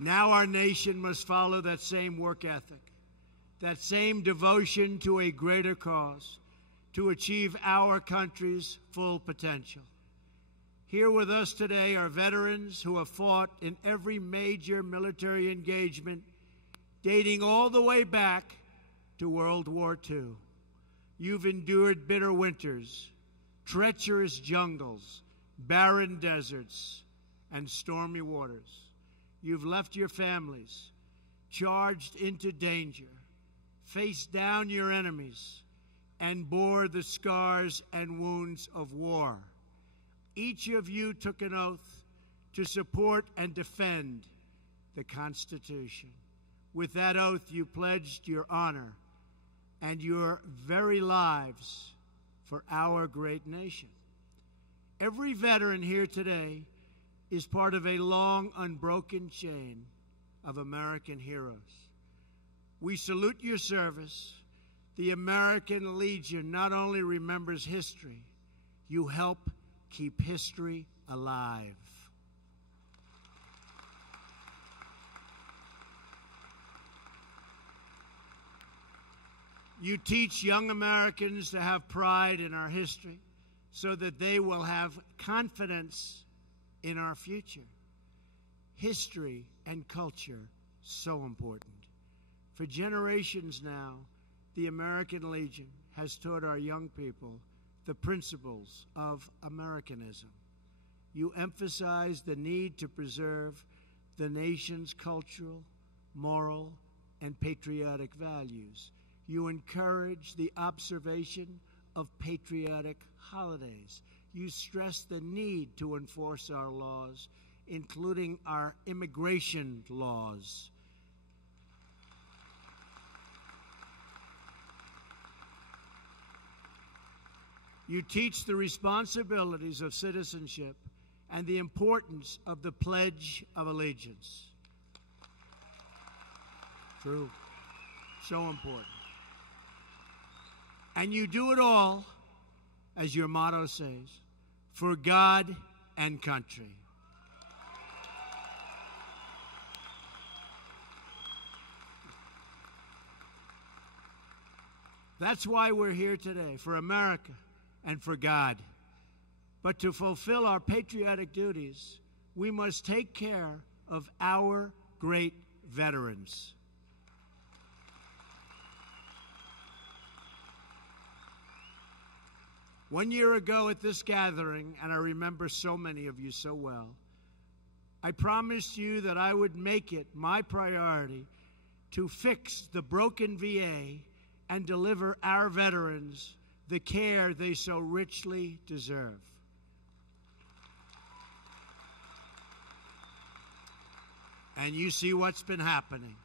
Now our nation must follow that same work ethic, that same devotion to a greater cause, to achieve our country's full potential. Here with us today are veterans who have fought in every major military engagement dating all the way back to World War II. You've endured bitter winters, treacherous jungles, barren deserts, and stormy waters. You've left your families, charged into danger, faced down your enemies, and bore the scars and wounds of war. Each of you took an oath to support and defend the Constitution. With that oath, you pledged your honor and your very lives for our great nation. Every veteran here today is part of a long, unbroken chain of American heroes. We salute your service. The American Legion not only remembers history, you help keep history alive. You teach young Americans to have pride in our history so that they will have confidence in our future. History and culture, so important. For generations now, the American Legion has taught our young people the principles of Americanism. You emphasize the need to preserve the nation's cultural, moral, and patriotic values. You encourage the observation of patriotic holidays. You stress the need to enforce our laws, including our immigration laws. You teach the responsibilities of citizenship and the importance of the Pledge of Allegiance. True. So important. And you do it all, as your motto says, for God and country. That's why we're here today, for America and for God. But to fulfill our patriotic duties, we must take care of our great veterans. One year ago at this gathering, and I remember so many of you so well, I promised you that I would make it my priority to fix the broken VA and deliver our veterans the care they so richly deserve. And you see what's been happening.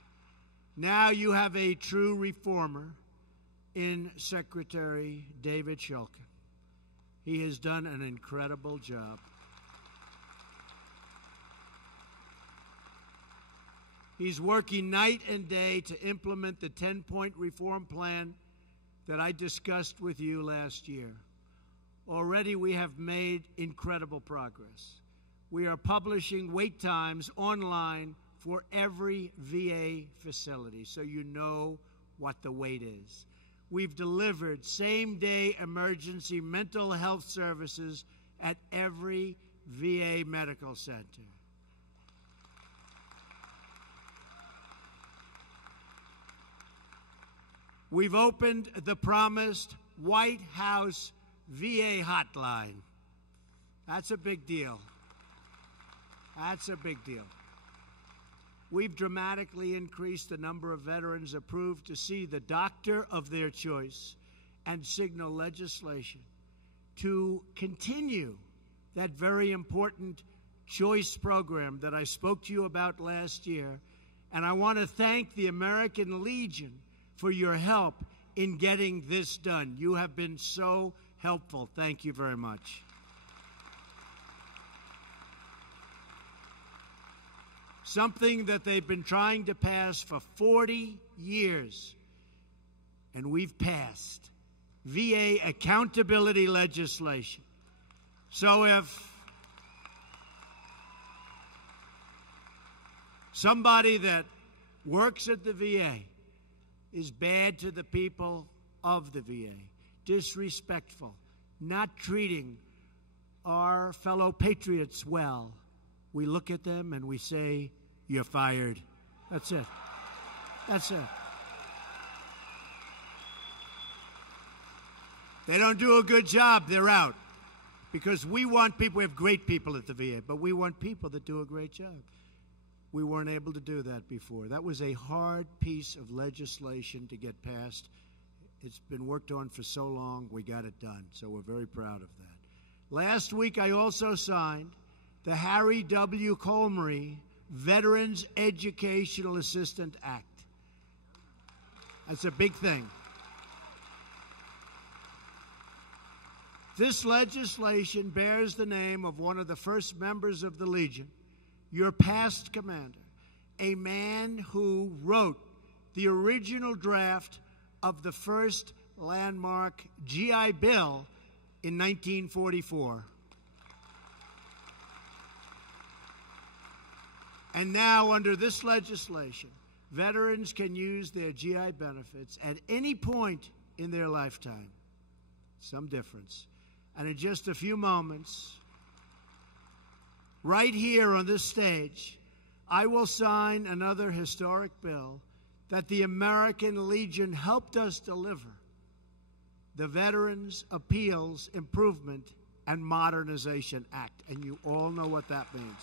Now you have a true reformer in Secretary David Shulkin. He has done an incredible job. He's working night and day to implement the 10-point reform plan that I discussed with you last year. Already we have made incredible progress. We are publishing wait times online for every VA facility, so you know what the wait is. We've delivered same-day emergency mental health services at every VA medical center. We've opened the promised White House VA hotline. That's a big deal. That's a big deal. We've dramatically increased the number of veterans approved to see the doctor of their choice and signal legislation to continue that very important choice program that I spoke to you about last year. And I want to thank the American Legion for your help in getting this done. You have been so helpful. Thank you very much. Something that they've been trying to pass for 40 years, and we've passed VA accountability legislation. So if somebody that works at the VA is bad to the people of the VA, disrespectful, not treating our fellow patriots well, we look at them and we say, "You're fired." That's it. That's it. They don't do a good job, they're out. Because we want people, we have great people at the VA, but we want people that do a great job. We weren't able to do that before. That was a hard piece of legislation to get passed. It's been worked on for so long, we got it done. So we're very proud of that. Last week, I also signed the Harry W. Colmery Veterans Educational Assistant Act. That's a big thing. This legislation bears the name of one of the first members of the Legion, your past commander, a man who wrote the original draft of the first landmark GI Bill in 1944. And now, under this legislation, veterans can use their GI benefits at any point in their lifetime. Some difference. And in just a few moments, right here on this stage, I will sign another historic bill that the American Legion helped us deliver, the Veterans Appeals Improvement and Modernization Act. And you all know what that means.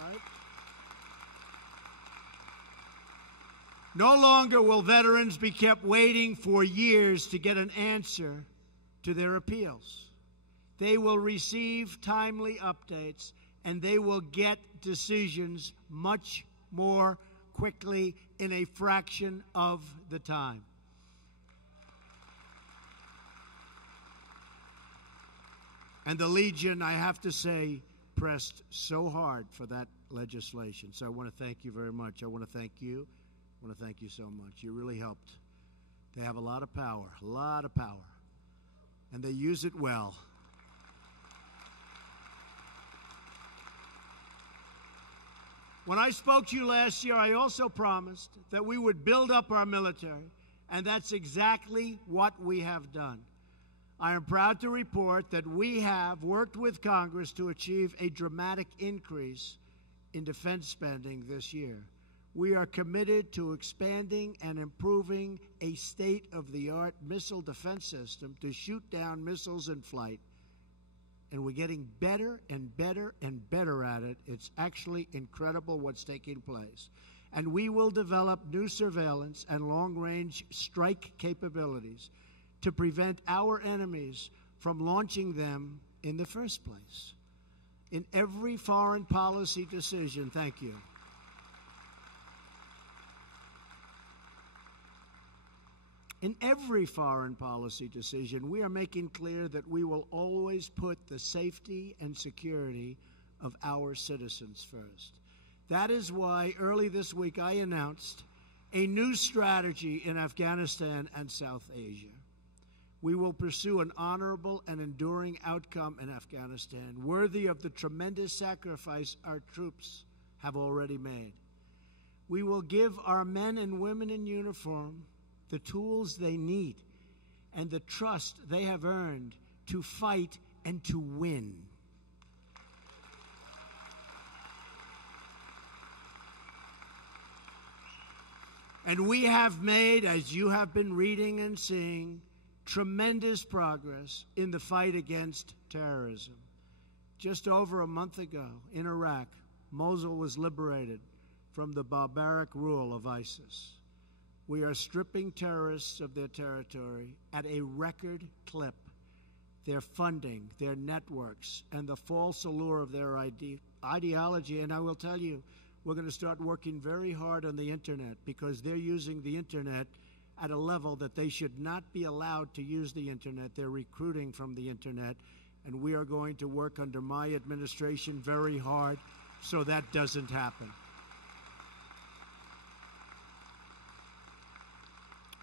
Right? No longer will veterans be kept waiting for years to get an answer to their appeals. They will receive timely updates, and they will get decisions much more quickly in a fraction of the time. And the Legion, I have to say, pressed so hard for that legislation. So I want to thank you very much. I want to thank you. I want to thank you so much. You really helped. They have a lot of power, and they use it well. When I spoke to you last year, I also promised that we would build up our military, and that's exactly what we have done. I am proud to report that we have worked with Congress to achieve a dramatic increase in defense spending this year. We are committed to expanding and improving a state-of-the-art missile defense system to shoot down missiles in flight. And we're getting better and better and better at it. It's actually incredible what's taking place. And we will develop new surveillance and long-range strike capabilities to prevent our enemies from launching them in the first place. In every foreign policy decision, thank you. In every foreign policy decision, we are making clear that we will always put the safety and security of our citizens first. That is why early this week I announced a new strategy in Afghanistan and South Asia. We will pursue an honorable and enduring outcome in Afghanistan, worthy of the tremendous sacrifice our troops have already made. We will give our men and women in uniform the tools they need and the trust they have earned to fight and to win. And we have made, as you have been reading and seeing, tremendous progress in the fight against terrorism. Just over a month ago in Iraq, Mosul was liberated from the barbaric rule of ISIS. We are stripping terrorists of their territory at a record clip. Their funding, their networks, and the false allure of their ideology. And I will tell you, we're going to start working very hard on the Internet because they're using the Internet at a level that they should not be allowed to use the Internet. They're recruiting from the Internet, and we are going to work under my administration very hard so that doesn't happen.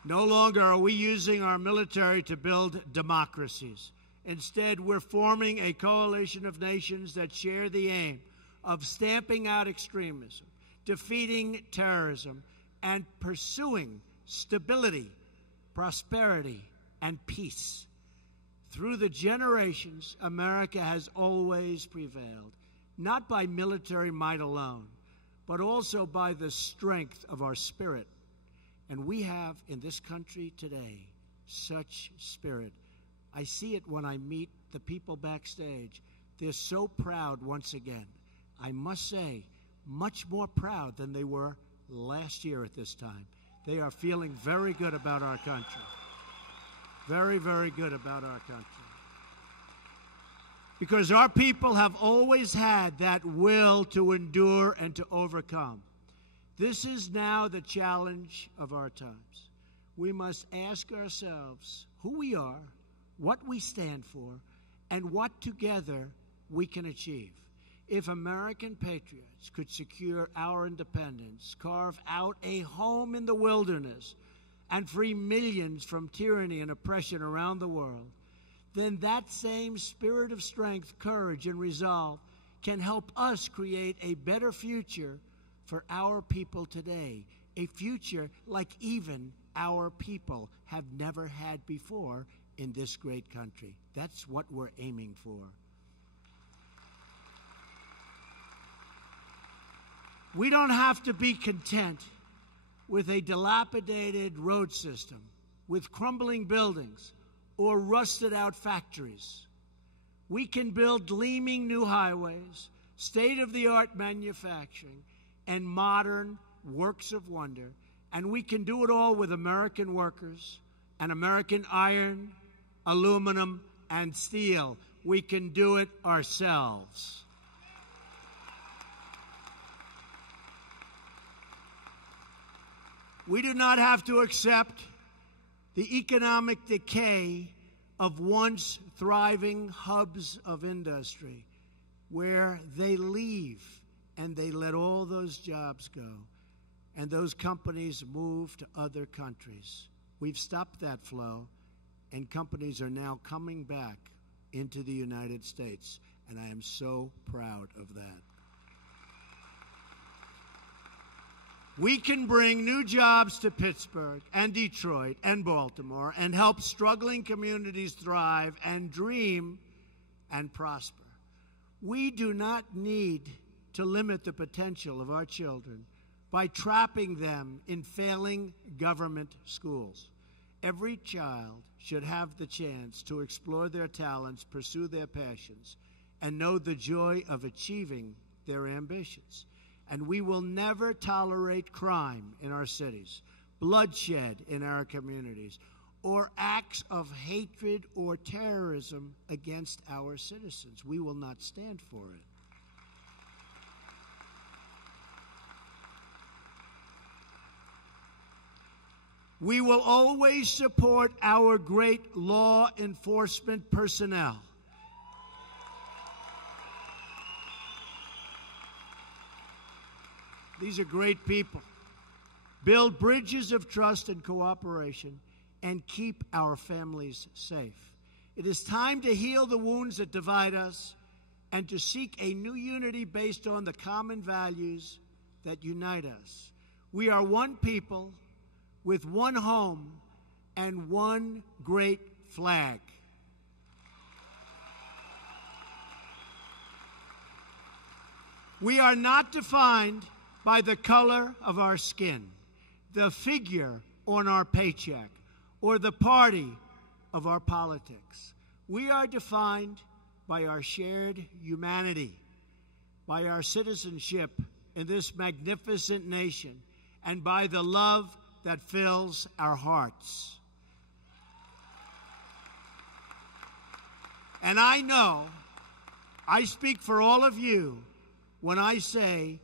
No longer are we using our military to build democracies. Instead, we're forming a coalition of nations that share the aim of stamping out extremism, defeating terrorism, and pursuing stability, prosperity, and peace. Through the generations, America has always prevailed, not by military might alone, but also by the strength of our spirit. And we have in this country today such spirit. I see it when I meet the people backstage. They're so proud once again. I must say, much more proud than they were last year at this time. They are feeling very good about our country. Very, very good about our country. Because our people have always had that will to endure and to overcome. This is now the challenge of our times. We must ask ourselves who we are, what we stand for, and what together we can achieve. If American patriots could secure our independence, carve out a home in the wilderness, and free millions from tyranny and oppression around the world, then that same spirit of strength, courage, and resolve can help us create a better future for our people today, a future like even our people have never had before in this great country. That's what we're aiming for. We don't have to be content with a dilapidated road system, with crumbling buildings, or rusted-out factories. We can build gleaming new highways, state-of-the-art manufacturing, and modern works of wonder, and we can do it all with American workers and American iron, aluminum, and steel. we can do it ourselves. We do not have to accept the economic decay of once thriving hubs of industry where they leave and they let all those jobs go and those companies move to other countries. We've stopped that flow, and companies are now coming back into the United States, and I am so proud of that. We can bring new jobs to Pittsburgh and Detroit and Baltimore and help struggling communities thrive and dream and prosper. We do not need to limit the potential of our children by trapping them in failing government schools. Every child should have the chance to explore their talents, pursue their passions, and know the joy of achieving their ambitions. And we will never tolerate crime in our cities, bloodshed in our communities, or acts of hatred or terrorism against our citizens. We will not stand for it. We will always support our great law enforcement personnel. These are great people. Build bridges of trust and cooperation and keep our families safe. It is time to heal the wounds that divide us and to seek a new unity based on the common values that unite us. We are one people with one home and one great flag. We are not defined by the color of our skin, the figure on our paycheck, or the party of our politics. We are defined by our shared humanity, by our citizenship in this magnificent nation, and by the love that fills our hearts. And I know I speak for all of you when I say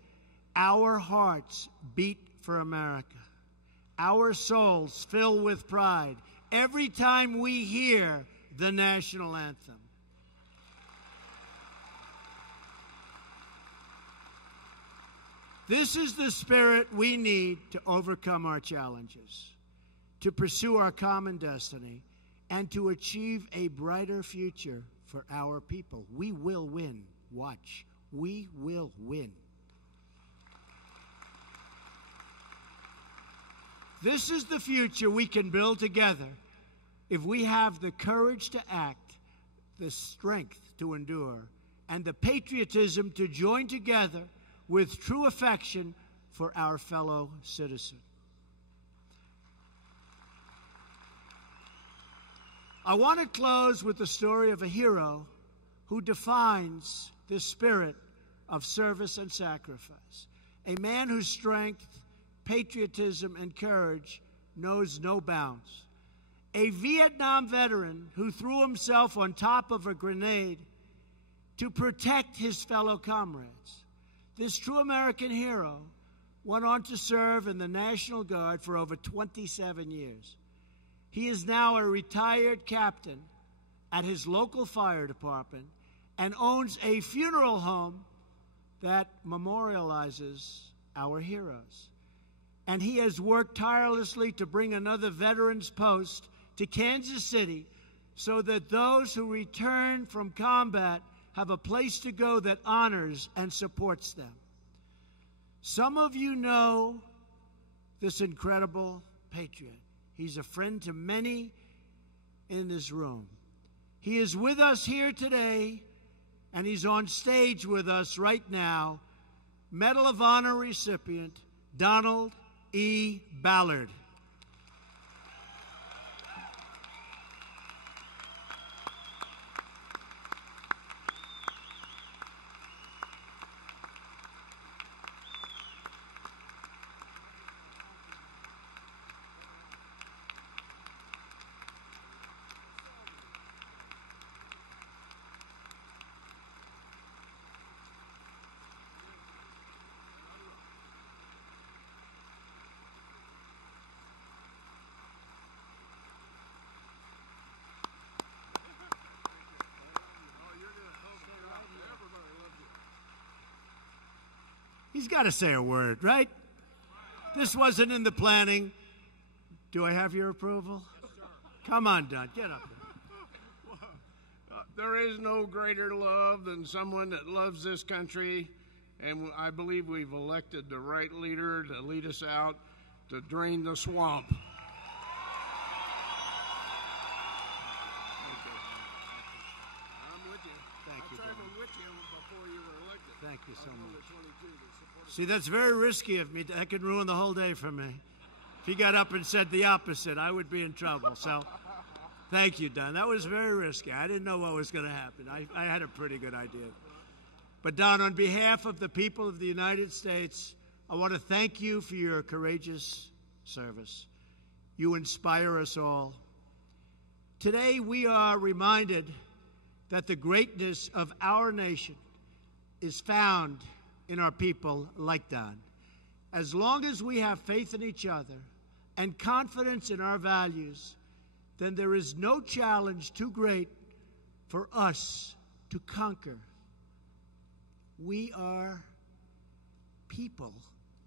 our hearts beat for America. Our souls fill with pride every time we hear the national anthem. This is the spirit we need to overcome our challenges, to pursue our common destiny, and to achieve a brighter future for our people. We will win. Watch. We will win. This is the future we can build together if we have the courage to act, the strength to endure, and the patriotism to join together with true affection for our fellow citizen. I want to close with the story of a hero who defines the spirit of service and sacrifice, a man whose strength, patriotism, and courage knows no bounds. A Vietnam veteran who threw himself on top of a grenade to protect his fellow comrades. This true American hero went on to serve in the National Guard for over 27 years. He is now a retired captain at his local fire department and owns a funeral home that memorializes our heroes. And he has worked tirelessly to bring another veterans post to Kansas City so that those who return from combat have a place to go that honors and supports them. Some of you know this incredible patriot. He's a friend to many in this room. He is with us here today, and he's on stage with us right now. Medal of Honor recipient, Donald E. Ballard. He's got to say a word, right? This wasn't in the planning. Do I have your approval? Yes, sir. Come on, Don, get up there. There is no greater love than someone that loves this country, and I believe we've elected the right leader to lead us out to drain the swamp. I'm with you. Thank you, I traveled with you before you were elected. Thank you so much. See, that's very risky of me. That could ruin the whole day for me. If he got up and said the opposite, I would be in trouble. So thank you, Don. That was very risky. I didn't know what was going to happen. I had a pretty good idea. But, Don, on behalf of the people of the United States, I want to thank you for your courageous service. You inspire us all. Today, we are reminded that the greatness of our nation is found in our people like Don. As long as we have faith in each other and confidence in our values, then there is no challenge too great for us to conquer. We are people.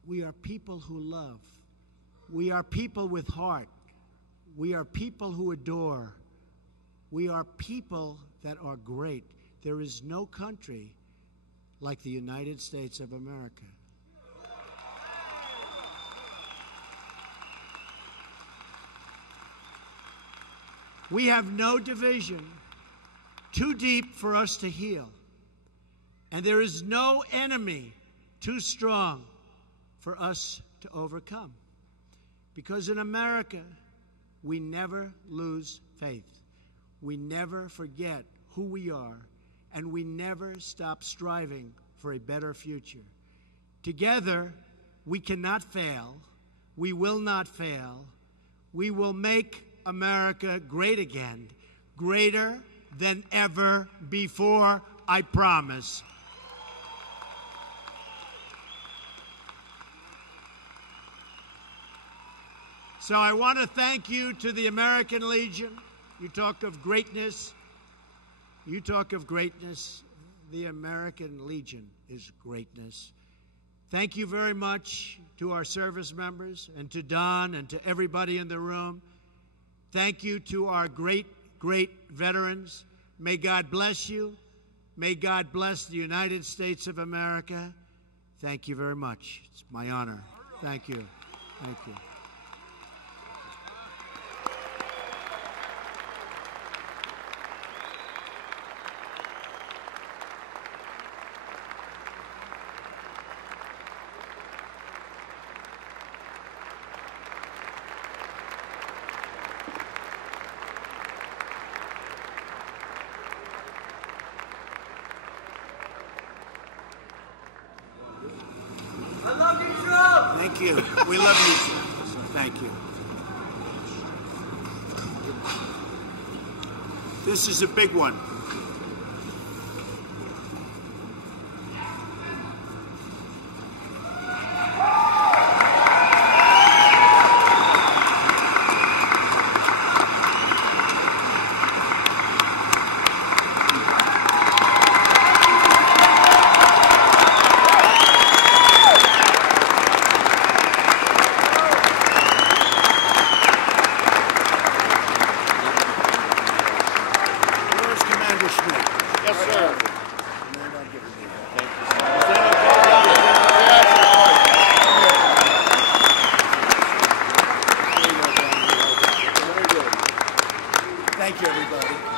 We are people who love. We are people with heart. We are people who adore. We are people that are great. There is no country like the United States of America. We have no division too deep for us to heal, and there is no enemy too strong for us to overcome. Because in America, we never lose faith. We never forget who we are, and we never stop striving for a better future. Together, we cannot fail. We will not fail. We will make America great again, greater than ever before, I promise. So I want to thank you to the American Legion. You talk of greatness. You talk of greatness. The American Legion is greatness. Thank you very much to our service members and to Don and to everybody in the room. Thank you to our great, great veterans. May God bless you. May God bless the United States of America. Thank you very much. It's my honor. Thank you. Thank you. Thank you. We love you. Thank you. This is a big one. Thank you, everybody.